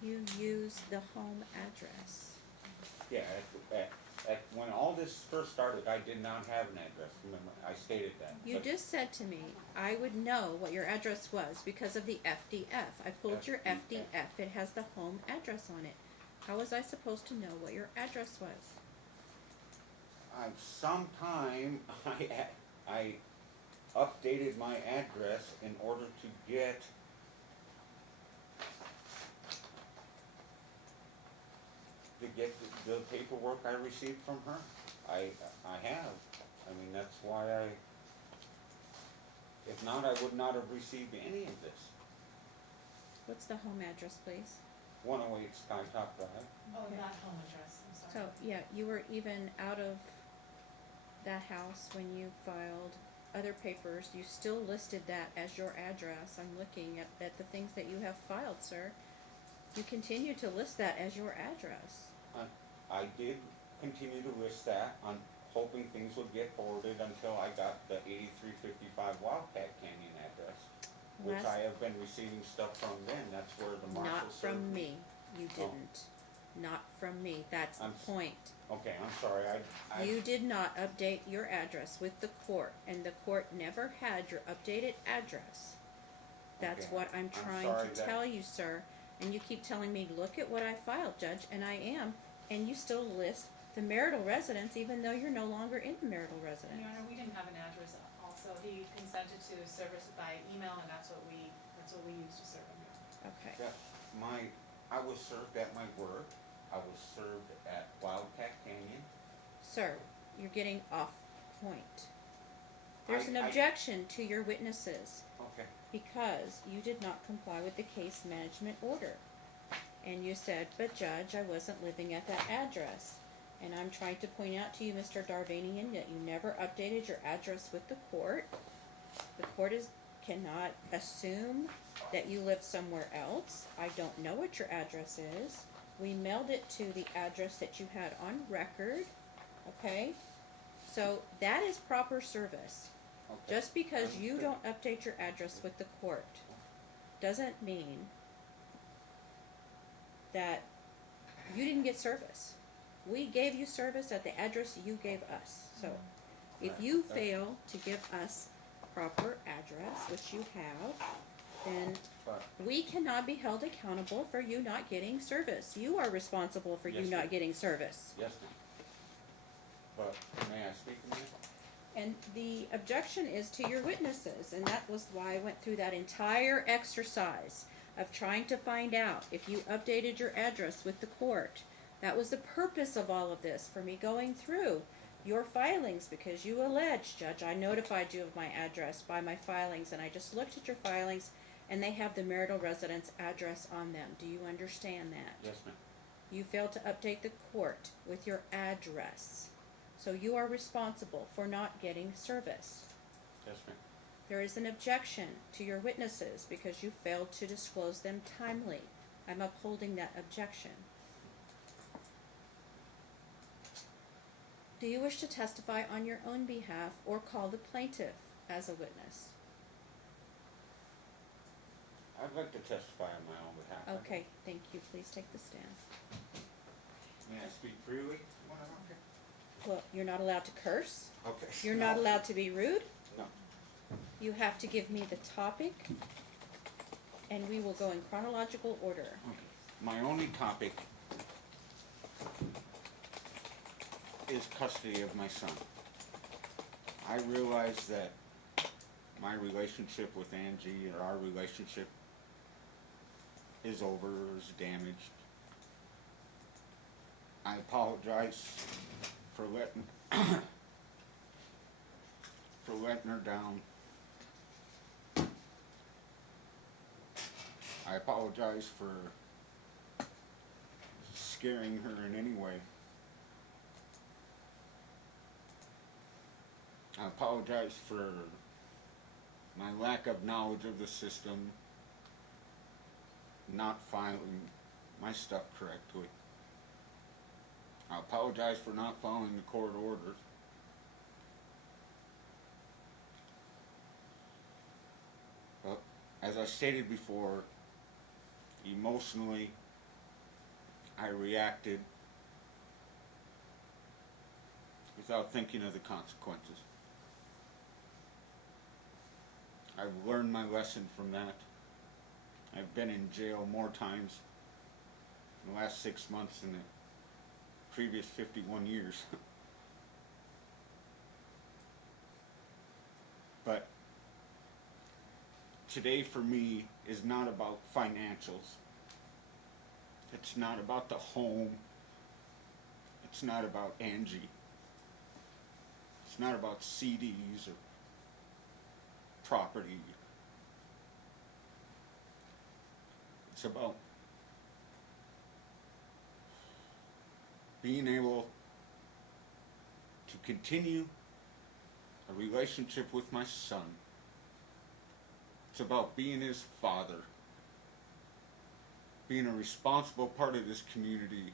you used the home address. Yeah, when all this first started, I did not have an address, remember, I stated that. You but- just said to me, I would know what your address was because of the FDF. I pulled your FDF. FDF, it has the home address on it. How was I supposed to know what your address was? Sometime I updated my address in order to get the paperwork I received from her. I have. I mean, that's why if not, I would not have received any of this. What's the home address, please? 108 Skytop Drive. Oh, Okay. that home address, I'm So, sorry. yeah, you were even out of that house when you filed other papers. You still listed that as your address. I'm looking at the things that you have filed, sir. You continue to list that as your address. I did continue to list that. I'm hoping things would get forwarded until I got the 8355 Wildcat Canyon address, which Last- I have been receiving stuff from then. That's where the marshal Not served from me. me. You didn't. Not from me. That's the I'm point. Okay, I'm sorry. You did not update your address with the court, and the court never had your updated address. That's Okay, what I'm I'm trying sorry to that- tell you, sir. And you keep telling me, look at what I filed, Judge, and I am, and you still list the marital residence even though you're no longer in the marital residence. Your Honor, we didn't have an address also. He consented to service by email, and that's what we used to serve him. Okay. Yeah, I was served at my work. I was served at Wildcat Canyon. Sir, you're getting off point. There's an I- objection to your witnesses Okay. because you did not comply with the case management order. And you said, but Judge, I wasn't living at that address. And I'm trying to point out to you, Mr. Darvanian, that you never updated your address with the court. The court cannot assume that you live somewhere else. I don't know what your address is. We mailed it to the address that you had on record, okay? So that is proper service. Okay. Just because you Understood. don't update your address with the court doesn't mean that you didn't get service. We gave you service at the address you gave us. So if Right. you fail to give us proper address, which you have, then But we cannot be held accountable for you not getting service. You are responsible for you Yes, not ma'am. getting service. yes, ma'am. But may I speak a minute? And the objection is to your witnesses, and that was why I went through that entire exercise of trying to find out if you updated your address with the court. That was the purpose of all of this, for me going through your filings, because you allege, Judge, I notified you of my address by my filings, and I just looked at your filings, and they have the marital residence address on them. Do you understand that? Yes, ma'am. You failed to update the court with your address. So you are responsible for not getting service. Yes, ma'am. There is an objection to your witnesses because you failed to disclose them timely. I'm upholding that objection. Do you wish to testify on your own behalf or call the plaintiff as a witness? I'd like to testify on my own behalf. Okay, thank you. Please take the stand. May I speak freely? Well, you're not allowed to curse. Okay. You're not No. allowed to be rude. No. You have to give me the topic, and we will go in chronological order. My only topic is custody of my son. I realize that my relationship with Angie, or our relationship, is over, is damaged. I apologize for letting for letting her down. I apologize for scaring her in any way. I apologize for my lack of knowledge of the system, not filing my stuff correctly. I apologize for not following the court orders. But as I stated before, emotionally, I reacted without thinking of the consequences. I've learned my lesson from that. I've been in jail more times in the last 6 months than the previous 51 years. But today for me is not about financials. It's not about the home. It's not about Angie. It's not about CDs or property. It's about being able to continue a relationship with my son. It's about being his father, being a responsible part of this community,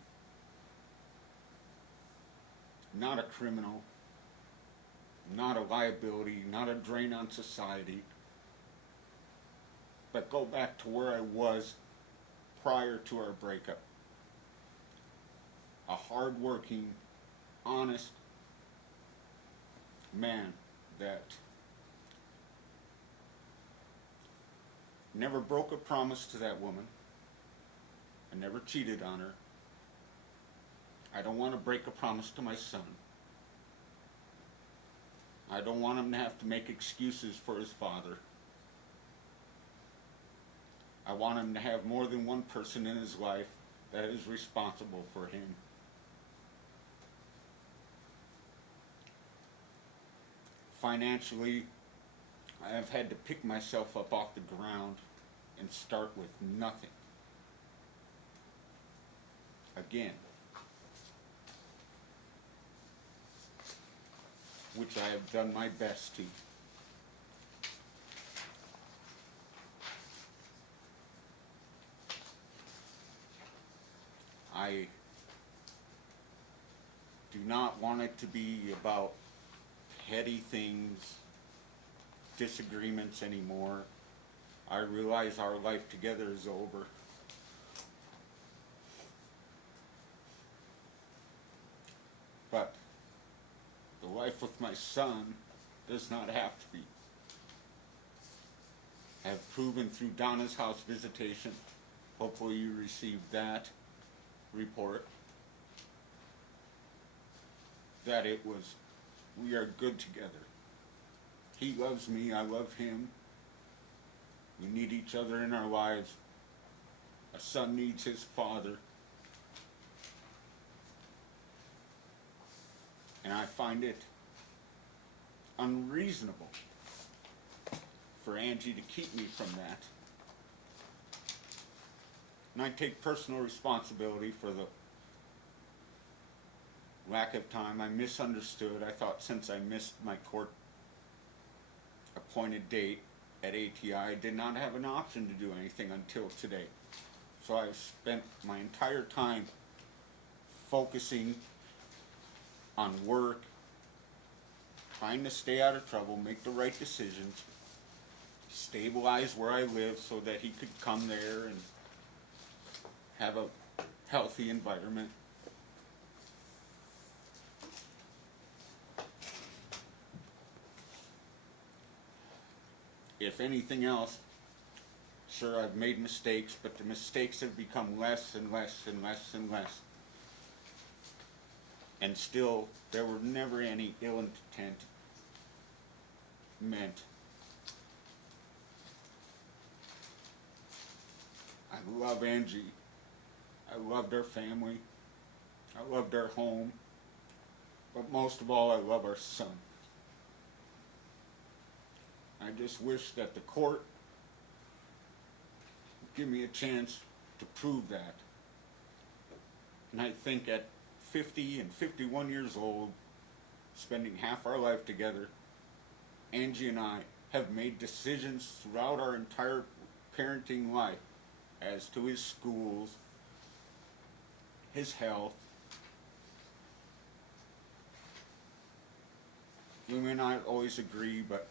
not a criminal, not a liability, not a drain on society, but go back to where I was prior to our breakup. A hard-working, honest man that never broke a promise to that woman. I never cheated on her. I don't want to break a promise to my son. I don't want him to have to make excuses for his father. I want him to have more than one person in his life that is responsible for him. Financially, I have had to pick myself up off the ground and start with nothing. Again. Which I have done my best to. I do not want it to be about petty things, disagreements anymore. I realize our life together is over. But the life with my son does not have to be. I have proven through Donna's house visitation, hopefully you received that report, that it was, we are good together. He loves me, I love him. We need each other in our lives. A son needs his father. And I find it unreasonable for Angie to keep me from that. And I take personal responsibility for the lack of time. I misunderstood. I thought since I missed my court appointed date at ATI, I did not have an option to do anything until today. So I've spent my entire time focusing on work, trying to stay out of trouble, make the right decisions, stabilize where I live so that he could come there and have a healthy environment. If anything else, sure, I've made mistakes, but the mistakes have become less and less and less and less. And still, there were never any ill intent meant. I love Angie. I loved our family. I loved our home. But most of all, I love our son. I just wish that the court would give me a chance to prove that. And I think at 50 and 51 years old, spending half our life together, Angie and I have made decisions throughout our entire parenting life as to his schools, his health. We may not always agree, but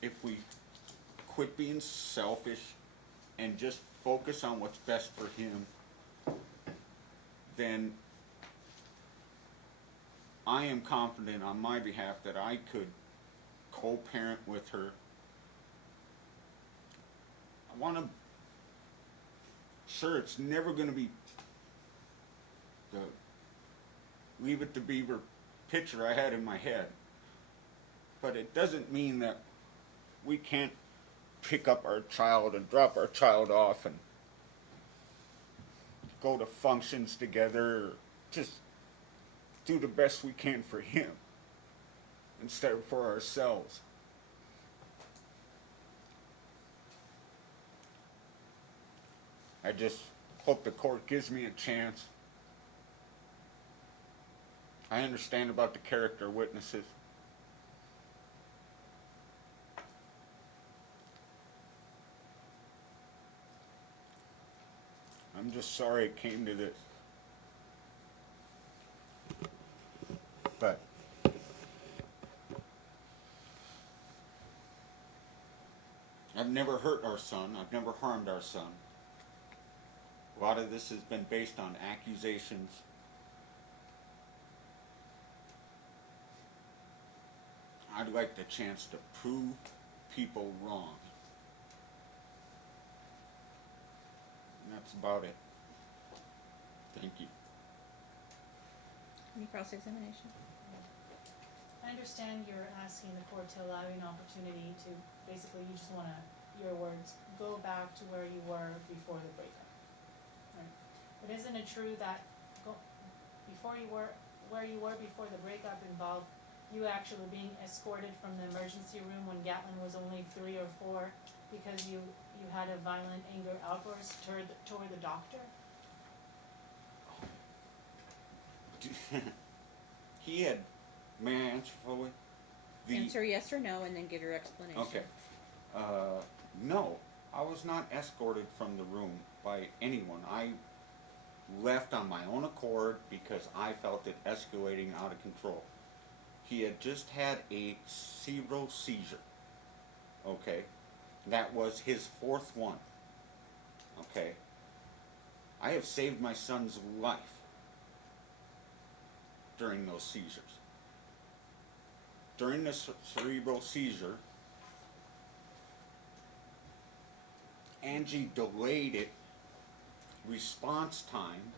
if we quit being selfish and just focus on what's best for him, then I am confident on my behalf that I could co-parent with her. I want to, sure, it's never going to be the Leave It to Beaver picture I had in my head, but it doesn't mean that we can't pick up our child and drop our child off and go to functions together, or just do the best we can for him instead of for ourselves. I just hope the court gives me a chance. I understand about the character witnesses. I'm just sorry it came to this. But I've never hurt our son. I've never harmed our son. A lot of this has been based on accusations. I'd like the chance to prove people wrong. And that's about it. Thank you. Any cross-examination? I understand you're asking the court to allow you an opportunity to, basically you just wanna, your words, go back to where you were before the breakup. Right? But isn't it true that before you were, where you were before the breakup involved you actually being escorted from the emergency room when Gatlin was only 3 or 4 because you had a violent anger outburst toward the doctor? He had, may I answer fully? Answer yes or no and then give your explanation. Okay. No, I was not escorted from the room by anyone. I left on my own accord because I felt it escalating out of control. He had just had a cerebral seizure. Okay? That was his 4th one. Okay? I have saved my son's life during those seizures. During the cerebral seizure, Angie delayed it, response time.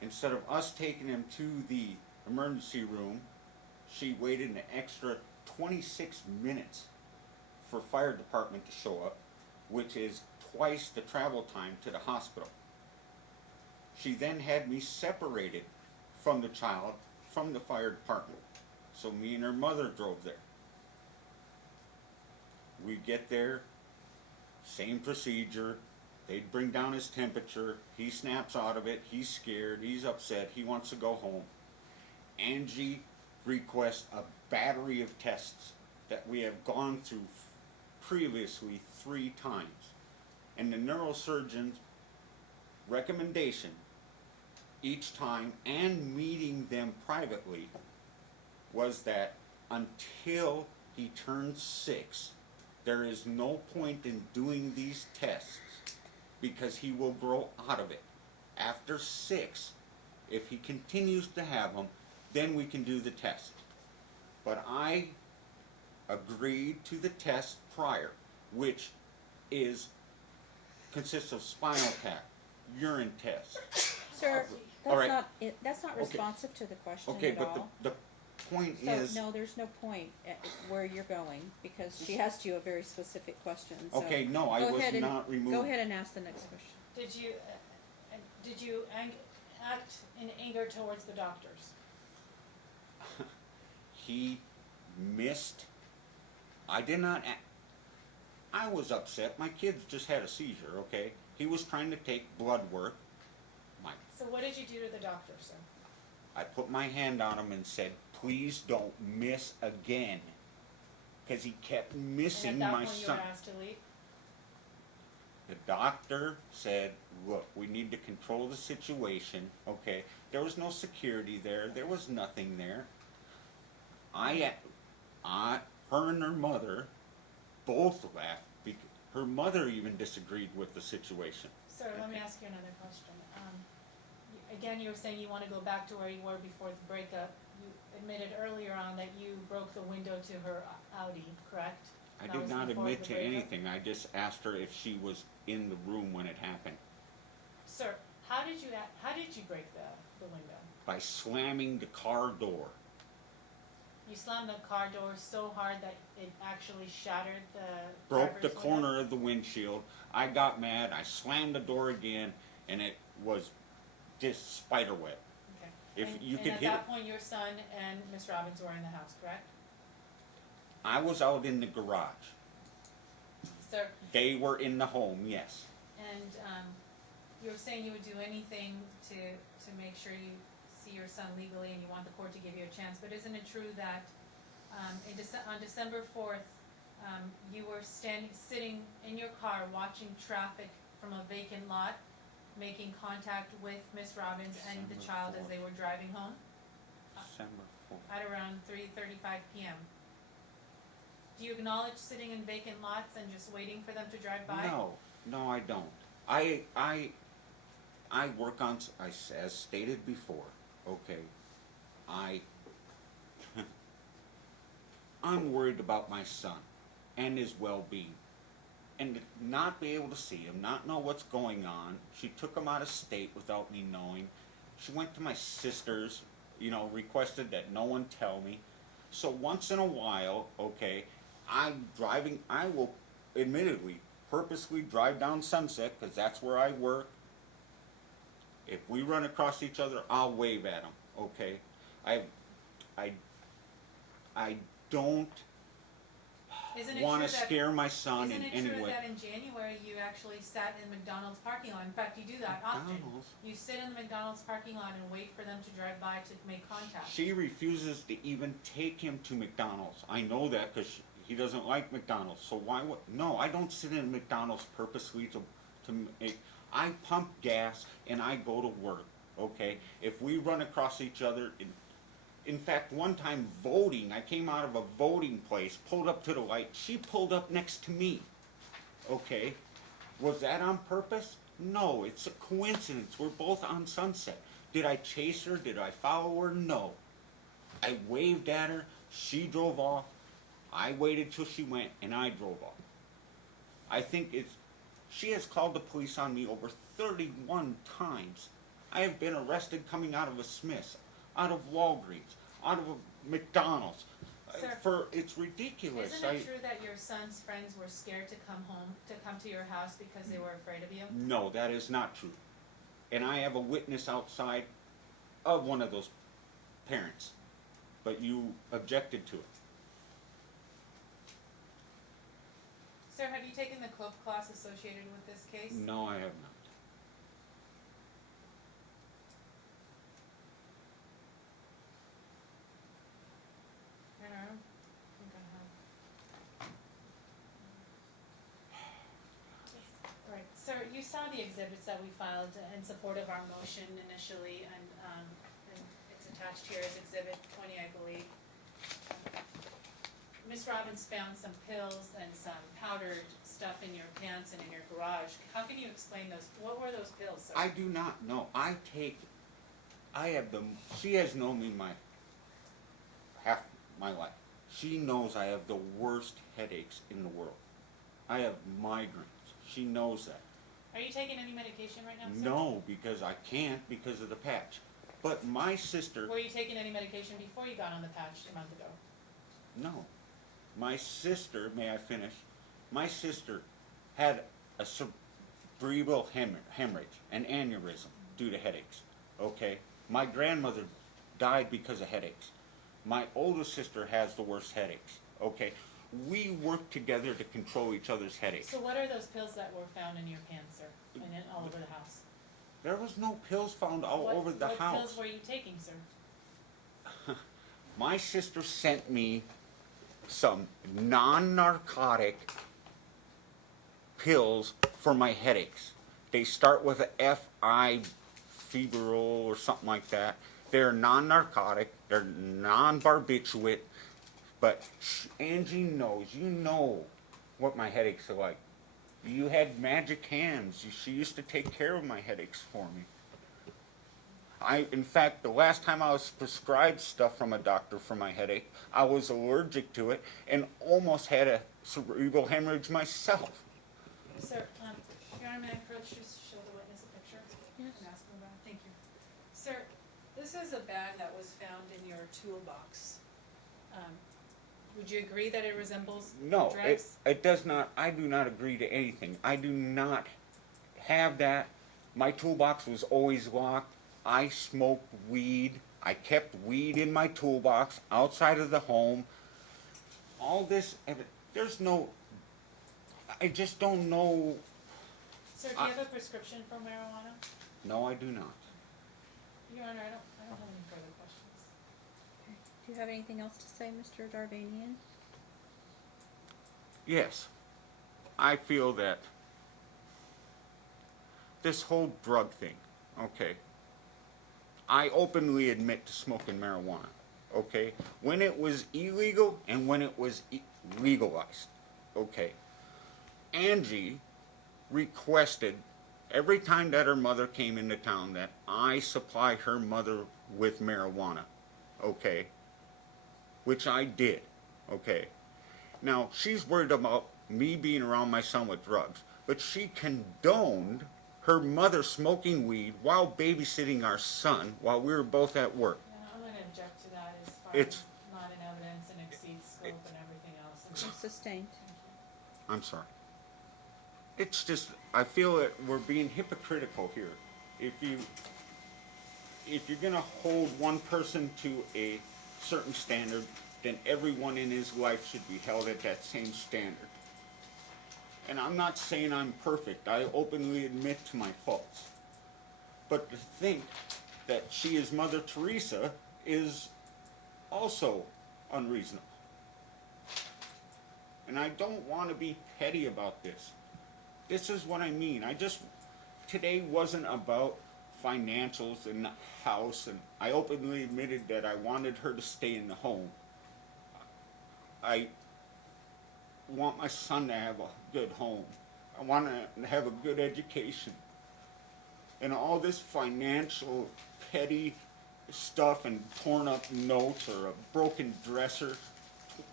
Instead of us taking him to the emergency room, she waited an extra 26 minutes for fire department to show up, which is twice the travel time to the hospital. She then had me separated from the child from the fire department. So me and her mother drove there. We get there, same procedure. They'd bring down his temperature. He snaps out of it. He's scared. He's upset. He wants to go home. Angie requests a battery of tests that we have gone through previously 3 times. And the neurosurgeon's recommendation each time, and meeting them privately, was that until he turns 6, there is no point in doing these tests because he will grow out of it. After 6, if he continues to have them, then we can do the test. But I agreed to the test prior, which consists of spinal tap, urine test. Sir, All right. that's not Okay. responsive to the question Okay, at but all. the point So, is... no, there's no point at where you're going, because she asked you a very specific question, so. Okay, no, I go was ahead and- not removed. Go ahead and ask the next question. Did you act in anger towards the doctors? He missed. I did not act. I was upset. My kid just had a seizure, okay? He was trying to take blood work. So what did you do to the doctor, sir? I put my hand on him and said, please don't miss again. Because he kept missing And at that my point son. you were asked to leave? The doctor said, look, we need to control the situation, okay? There was no security there, there was nothing there. Her and her mother both laughed. Her mother even disagreed with the situation. Sir, let me ask you another question. Again, you were saying you want to go back to where you were before the breakup. You admitted earlier on that you broke the window to her Audi, correct? I That did was not before admit the to breakup? anything, I just asked her if she was in the room when it happened. Sir, how did you break the window? By slamming the car door. You slammed the car door so hard that it actually shattered the Broke the driver's window? corner of the windshield. I got mad, I slammed the door again, and it was just spider web. Okay. If And- you could And at hit that it. point, your son and Miss Robbins were in the house, correct? I was out in the garage. Sir, They were in the home, yes. and you were saying you would do anything to make sure you see your son legally and you want the court to give you a chance, but isn't it true that on December 4th, you were sitting in your car watching traffic from a vacant lot, making contact with Miss Robbins and the December child as 4th. they were driving home December 4th. at around 3:35 p.m.? Do you acknowledge sitting in vacant lots and just waiting for them to drive by? No, I don't. I work on, as stated before, okay, I'm worried about my son and his well-being. And to not be able to see him, not know what's going on. She took him out of state without me knowing. She went to my sister's, requested that no one tell me. So once in a while, okay, I will admittedly purposely drive down Sunset because that's where I work. If we run across each other, I'll wave at them, okay? I don't want to scare my son in any Isn't it true way. that in January you actually sat in McDonald's parking lot? In fact, you do that often. McDonald's? You sit in the McDonald's parking lot and wait for them to drive by to make contact. She refuses to even take him to McDonald's. I know that because he doesn't like McDonald's. So why would? No, I don't sit in McDonald's purposely to make. I pump gas and I go to work. Okay, if we run across each other. In fact, one time voting, I came out of a voting place, pulled up to the light. She pulled up next to me. Okay, was that on purpose? No, it's a coincidence. We're both on Sunset. Did I chase her? Did I follow her? No. I waved at her. She drove off. I waited till she went, and I drove off. I think she has called the police on me over 31 times. I have been arrested coming out of a Smith's, out of Walgreens, out of a McDonald's. Sir, It's ridiculous. Isn't it true that your son's friends were scared to come to your house because they were afraid of you? No, that is not true. And I have a witness outside of one of those parents, but you objected to it. Sir, have you taken the COPE class associated with this case? No, I have not. I don't know. I think I have. Right, sir, you saw the exhibits that we filed in support of our motion initially, and it's attached here as Exhibit 20, I believe. Ms. Robbins found some pills and some powdered stuff in your pants and in your garage. How can you explain those? What were those pills, sir? I do not know. She has known me half my life. She knows I have the worst headaches in the world. I have migraines. She knows that. Are you taking any medication right now, sir? No, because I can't because of the patch. But my sister, Were you taking any medication before you got on the patch a month ago? no. My sister, may I finish? My sister had a cerebral hemorrhage, an aneurysm due to headaches. Okay? My grandmother died because of headaches. My older sister has the worst headaches. Okay? We work together to control each other's headaches. So what are those pills that were found in your pants, sir, and all over the house? There was no pills found all over the What house. pills were you taking, sir? My sister sent me some non-narcotic pills for my headaches. They start with a F-I Feverol or something like that. They're non-narcotic, they're non-barbiturate, but Angie knows, you know what my headaches are like. You had magic hands. She used to take care of my headaches for me. In fact, the last time I was prescribed stuff from a doctor for my headache, I was allergic to it and almost had a cerebral hemorrhage myself. Sir, Your Honor, may I approach you to show the witness a picture? Yes. And ask him about it? Thank you. Sir, this is a bag that was found in your toolbox. Would you agree that it resembles No, drugs? it does not. I do not agree to anything. I do not have that. My toolbox was always locked. I smoked weed. I kept weed in my toolbox outside of the home. All this, there's no, I just don't know. Sir, do you have a prescription for marijuana? No, I do not. Your Honor, I don't have any further questions. Do you have anything else to say, Mr. Darvanian? Yes, I feel that this whole drug thing, okay, I openly admit to smoking marijuana, okay, when it was illegal and when it was legalized, okay. Angie requested every time that her mother came into town that I supply her mother with marijuana, okay, which I did, okay. Now, she's worried about me being around my son with drugs, but she condoned her mother smoking weed while babysitting our son while we were both at work. Yeah, I'm gonna object to that as far It's- as not in evidence and exceeds scope and everything else. And Sustained. I'm sorry. It's just, I feel that we're being hypocritical here. If you're gonna hold one person to a certain standard, then everyone in his life should be held at that same standard. And I'm not saying I'm perfect. I openly admit to my faults. But to think that she is Mother Teresa is also unreasonable. And I don't want to be petty about this. This is what I mean. Today wasn't about financials and the house, and I openly admitted that I wanted her to stay in the home. I want my son to have a good home. I want to have a good education. And all this financial, petty stuff and torn up notes or a broken dresser,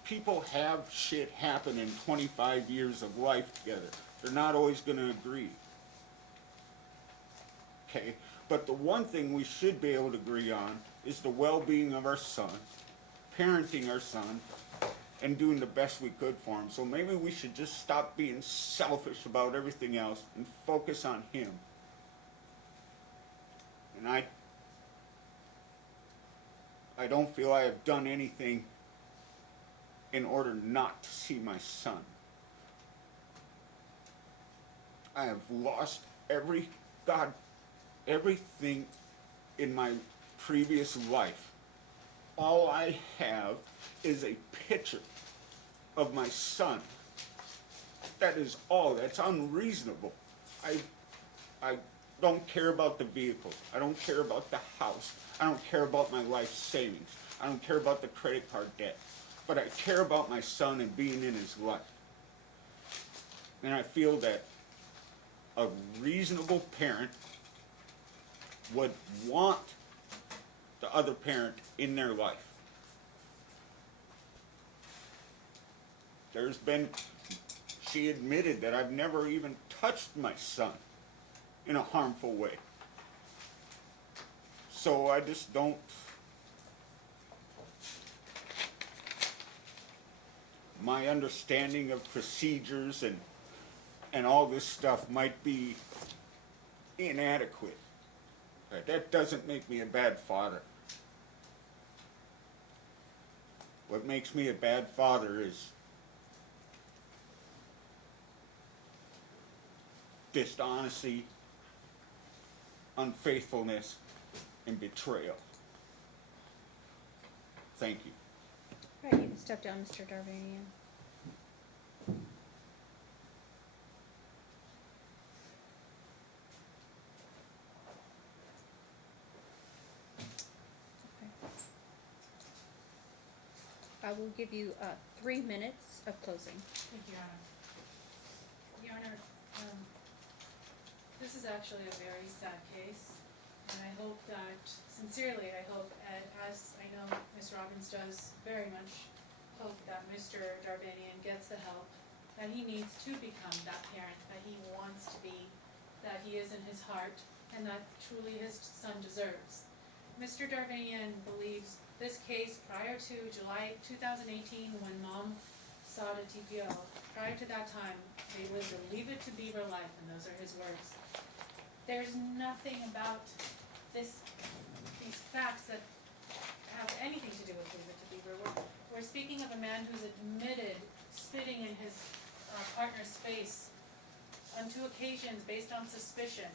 people have shit happen in 25 years of life together. They're not always going to agree. Okay? But the one thing we should be able to agree on is the well-being of our son, parenting our son, and doing the best we could for him. So maybe we should just stop being selfish about everything else and focus on him. And I don't feel I have done anything in order not to see my son. I have lost everything in my previous life. All I have is a picture of my son. That is all. That's unreasonable. I don't care about the vehicles. I don't care about the house. I don't care about my life savings. I don't care about the credit card debt. But I care about my son and being in his life. And I feel that a reasonable parent would want the other parent in their life. She admitted that I've never even touched my son in a harmful way. So I just don't. My understanding of procedures and all this stuff might be inadequate. But that doesn't make me a bad father. What makes me a bad father is dishonesty, unfaithfulness, and betrayal. Thank you. All right, you can step down, Mr. Darvanian. I will give you, 3 minutes of closing. Thank you, Your Honor. Your Honor, this is actually a very sad case, and I hope that, sincerely, I hope, and as I know Ms. Robbins does very much hope that Mr. Darvanian gets the help that he needs to become that parent that he wants to be, that he is in his heart, and that truly his son deserves. Mr. Darvanian believes this case prior to July 2018, when Mom sought a TPO, prior to that time, they lived a Leave It to Beaver life, and those are his words. There's nothing about these facts that have anything to do with Leave It to Beaver. We're speaking of a man who's admitted spitting in his partner's face on 2 occasions based on suspicion.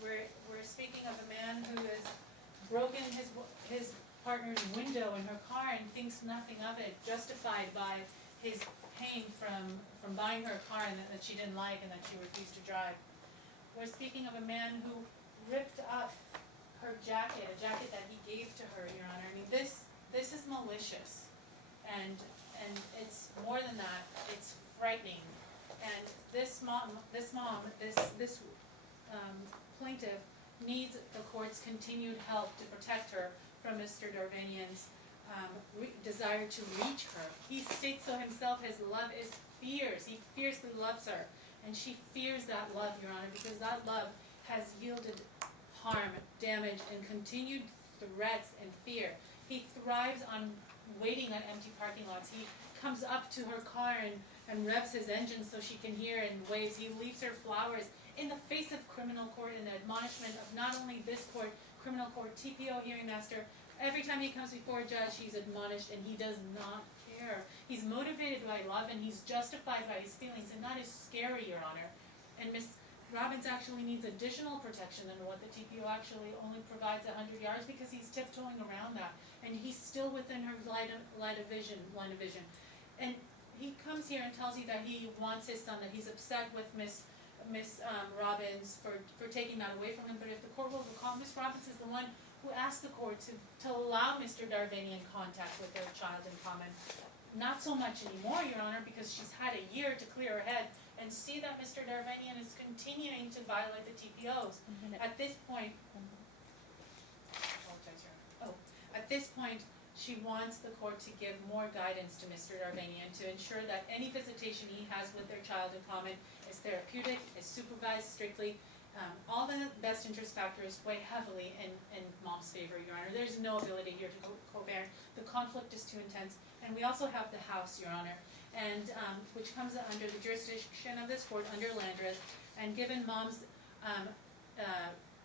We're speaking of a man who has broken his partner's window in her car and thinks nothing of it, justified by his pain from buying her a car and that she didn't like and that she refused to drive. We're speaking of a man who ripped up her jacket, a jacket that he gave to her, Your Honor. I mean, this is malicious, and it's more than that. It's frightening. And this plaintiff needs the court's continued help to protect her from Mr. Darvanian's desire to reach her. He states so himself, his love is fierce. He fiercely loves her. And she fears that love, Your Honor, because that love has yielded harm, damage, and continued threats and fear. He thrives on waiting at empty parking lots. He comes up to her car and revs his engine so she can hear and waves. He leaves her flowers in the face of criminal court and the admonishment of not only this court, criminal court, TPO hearing master. Every time he comes before a judge, he's admonished, and he does not care. He's motivated by love, and he's justified by his feelings, and that is scary, Your Honor. And Ms. Robbins actually needs additional protection than what the TPO actually only provides 100 yards, because he's tiptoeing around that, and he's still within her line of vision. And he comes here and tells you that he wants his son, that he's upset with Ms. Robbins for taking that away from him. But if the court will recall, Ms. Robbins is the one who asked the court to allow Mr. Darvanian contact with their child in common. Not so much anymore, Your Honor, because she's had a year to clear her head and see that Mr. Darvanian is continuing to violate the TPOs. At this point, at this point, she wants the court to give more guidance to Mr. Darvanian to ensure that any visitation he has with their child in common is therapeutic, is supervised strictly. All the best interest factors weigh heavily in Mom's favor, Your Honor. There's no ability here to co-parent. The conflict is too intense. And we also have the House, Your Honor, and which comes under the jurisdiction of this court under Landreth. And given Mom's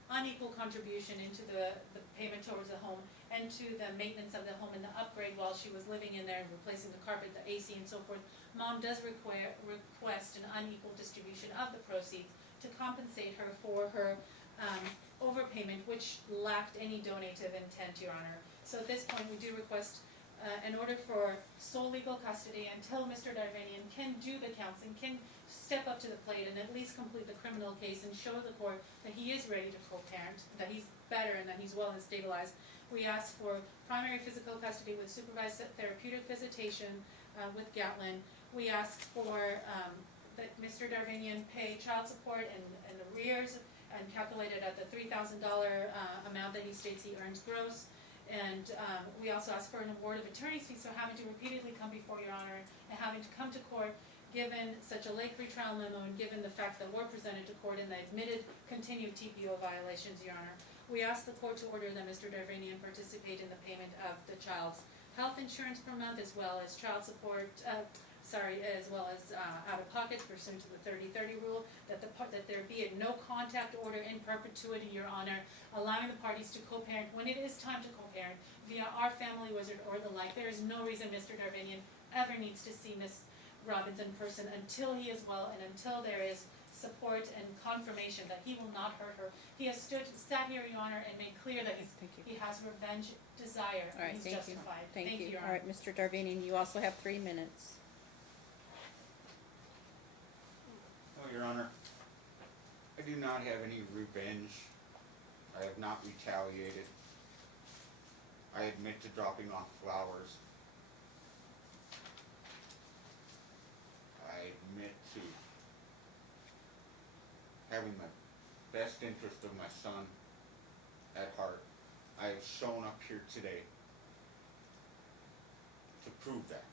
unequal contribution into the payment towards the home and to the maintenance of the home and the upgrade while she was living in there and replacing the carpet, the AC, and so forth, Mom does request an unequal distribution of the proceeds to compensate her for her overpayment, which lacked any donative intent, Your Honor. So at this point, we do request in order for sole legal custody until Mr. Darvanian can do the counseling, can step up to the plate and at least complete the criminal case and show the court that he is ready to co-parent, that he's better and that he's well and stabilized. We ask for primary physical custody with supervised therapeutic visitation with Gatlin. We ask for that Mr. Darvanian pay child support and arrears and calculated at the $3,000 amount that he states he earns gross. And we also ask for an award of attorney's fees for having to repeatedly come before Your Honor and having to come to court given such a late pretrial memo and given the fact that we're presented to court and the admitted continued TPO violations, Your Honor. We ask the court to order that Mr. Darvanian participate in the payment of the child's health insurance per month as well as child support, as well as out-of-pocket pursuant to the 30-30 rule, that there be a no-contact order in perpetuity, Your Honor, allowing the parties to co-parent when it is time to co-parent via our family wizard or the like. There is no reason Mr. Darvanian ever needs to see Ms. Robbins in person until he is well and until there is support and confirmation that he will not hurt her. He has sat here, Your Honor, and made clear that he has revenge desire. All right, and he's thank justified. you. Thank you. Your All Honor. right, Mr. Darvanian, you also have 3 minutes. No, Your Honor, I do not have any revenge. I have not retaliated. I admit to dropping off flowers. having the best interest of my son at heart, I have shown up here today to prove that.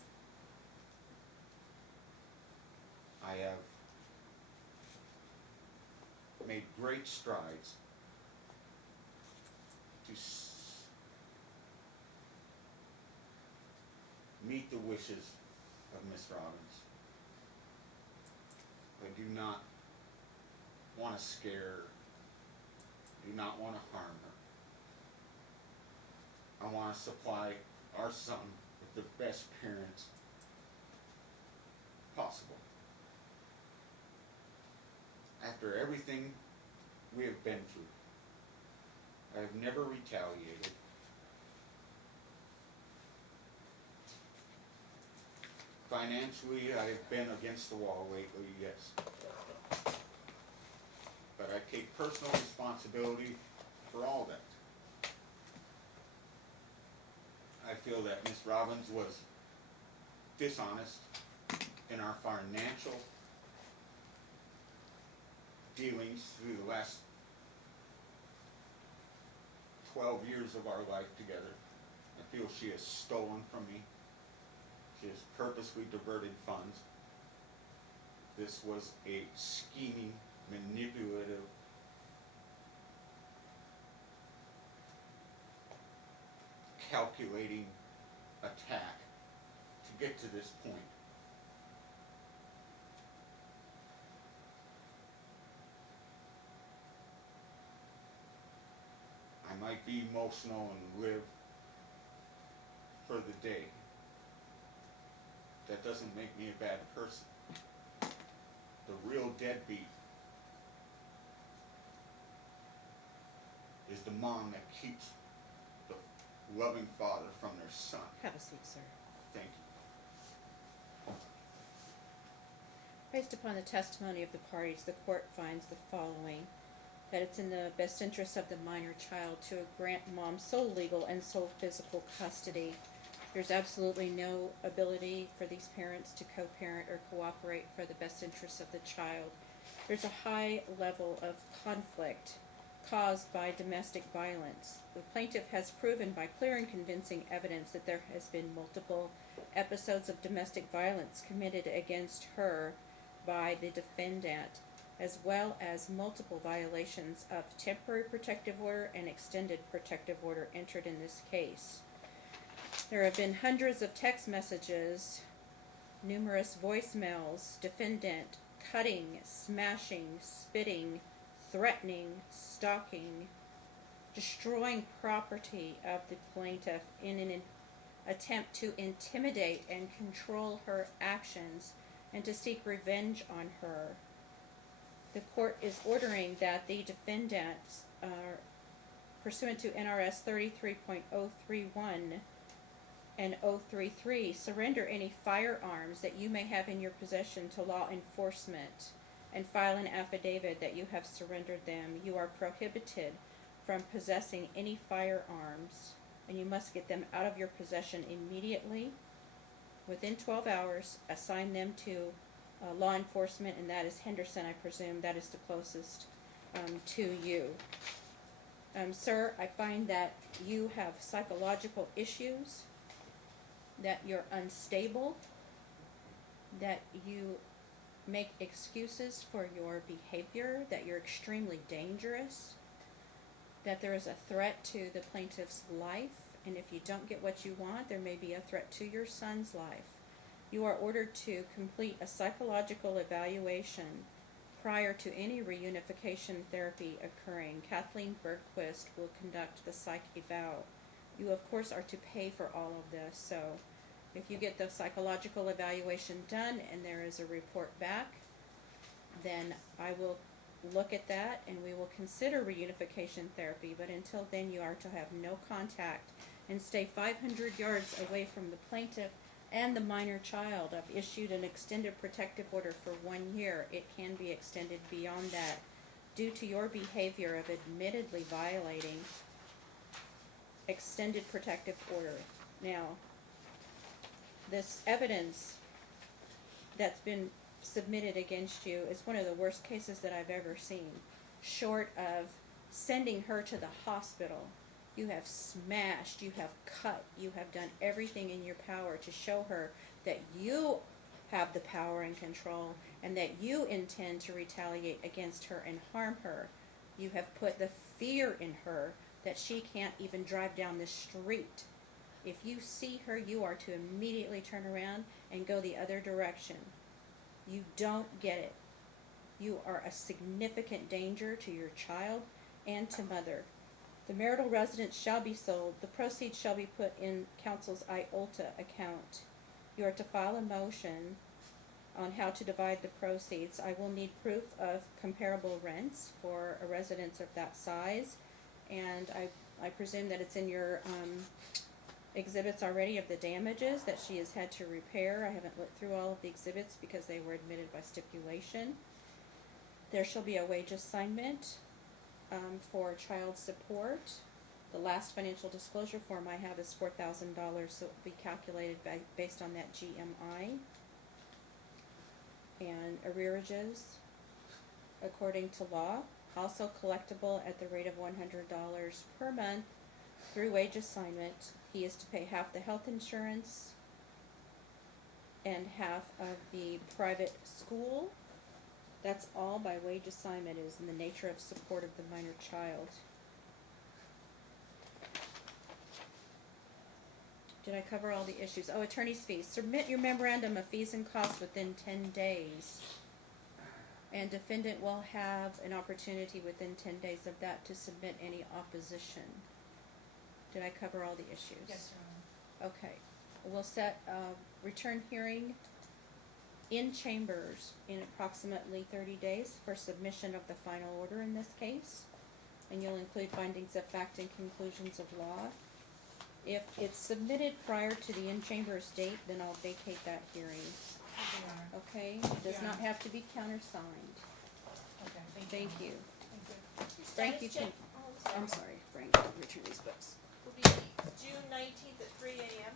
I have made great strides to meet the wishes of Miss Robbins. I do not want to scare her, do not want to harm her. I want to supply our son with the best parents possible. After everything we have been through, I have never retaliated. Financially, I have been against the wall lately, yes. But I take personal responsibility for all that. I feel that Miss Robbins was dishonest in our financial dealings through the last 12 years of our life together. I feel she has stolen from me. She has purposely diverted funds. This was a scheming, manipulative, calculating attack to get to this point. I might be emotional and live for the day. That doesn't make me a bad person. The real deadbeat is the mom that keeps the loving father from their son. Have a seat, sir. Thank you. Based upon the testimony of the parties, the court finds the following: that it's in the best interest of the minor child to grant mom sole legal and sole physical custody. There's absolutely no ability for these parents to co-parent or cooperate for the best interests of the child. There's a high level of conflict caused by domestic violence. The plaintiff has proven by clear and convincing evidence that there has been multiple episodes of domestic violence committed against her by the defendant, as well as multiple violations of temporary protective order and extended protective order entered in this case. There have been hundreds of text messages, numerous voicemails, defendant cutting, smashing, spitting, threatening, stalking, destroying property of the plaintiff in an attempt to intimidate and control her actions and to seek revenge on her. The court is ordering that the defendants, pursuant to NRS 33.031 and 033, surrender any firearms that you may have in your possession to law enforcement and file an affidavit that you have surrendered them. You are prohibited from possessing any firearms, and you must get them out of your possession immediately. Within 12 hours, assign them to law enforcement, and that is Henderson, I presume. That is the closest to you. Sir, I find that you have psychological issues, that you're unstable, that you make excuses for your behavior, that you're extremely dangerous, that there is a threat to the plaintiff's life, and if you don't get what you want, there may be a threat to your son's life. You are ordered to complete a psychological evaluation prior to any reunification therapy occurring. Kathleen Bergquist will conduct the psych eval. You, of course, are to pay for all of this, so if you get the psychological evaluation done and there is a report back, then I will look at that and we will consider reunification therapy, but until then you are to have no contact and stay 500 yards away from the plaintiff and the minor child. I've issued an extended protective order for 1 year. It can be extended beyond that due to your behavior of admittedly violating extended protective order. Now, this evidence that's been submitted against you is one of the worst cases that I've ever seen. Short of sending her to the hospital, you have smashed, you have cut, you have done everything in your power to show her that you have the power and control and that you intend to retaliate against her and harm her. You have put the fear in her that she can't even drive down the street. If you see her, you are to immediately turn around and go the other direction. You don't get it. You are a significant danger to your child and to mother. The marital residence shall be sold. The proceeds shall be put in counsel's IOLTA account. You are to file a motion on how to divide the proceeds. I will need proof of comparable rents for a residence of that size, and I presume that it's in your exhibits already of the damages that she has had to repair. I haven't looked through all of the exhibits because they were admitted by stipulation. There shall be a wage assignment for child support. The last financial disclosure form I have is $4,000, so it will be calculated based on that GMI. And arrearages, according to law, also collectible at the rate of $100 per month through wage assignment. He is to pay half the health insurance and half of the private school. That's all by wage assignment. It is in the nature of support of the minor child. Did I cover all the issues? Oh, attorney's fees. Submit your memorandum of fees and costs within 10 days. And defendant will have an opportunity within 10 days of that to submit any opposition. Did I cover all the issues? Yes, Your Honor. Okay. We'll set a return hearing in chambers in approximately 30 days for submission of the final order in this case. And you'll include findings of fact and conclusions of law. If it's submitted prior to the in-chambers date, then I'll vacate that hearing. Thank you, Your Honor. Okay? It does not have to be countersigned. Okay, Thank you. Thank you. Thank you, Status check, I'm sorry, Frank, return these books. will be June 19th at 3 a.m.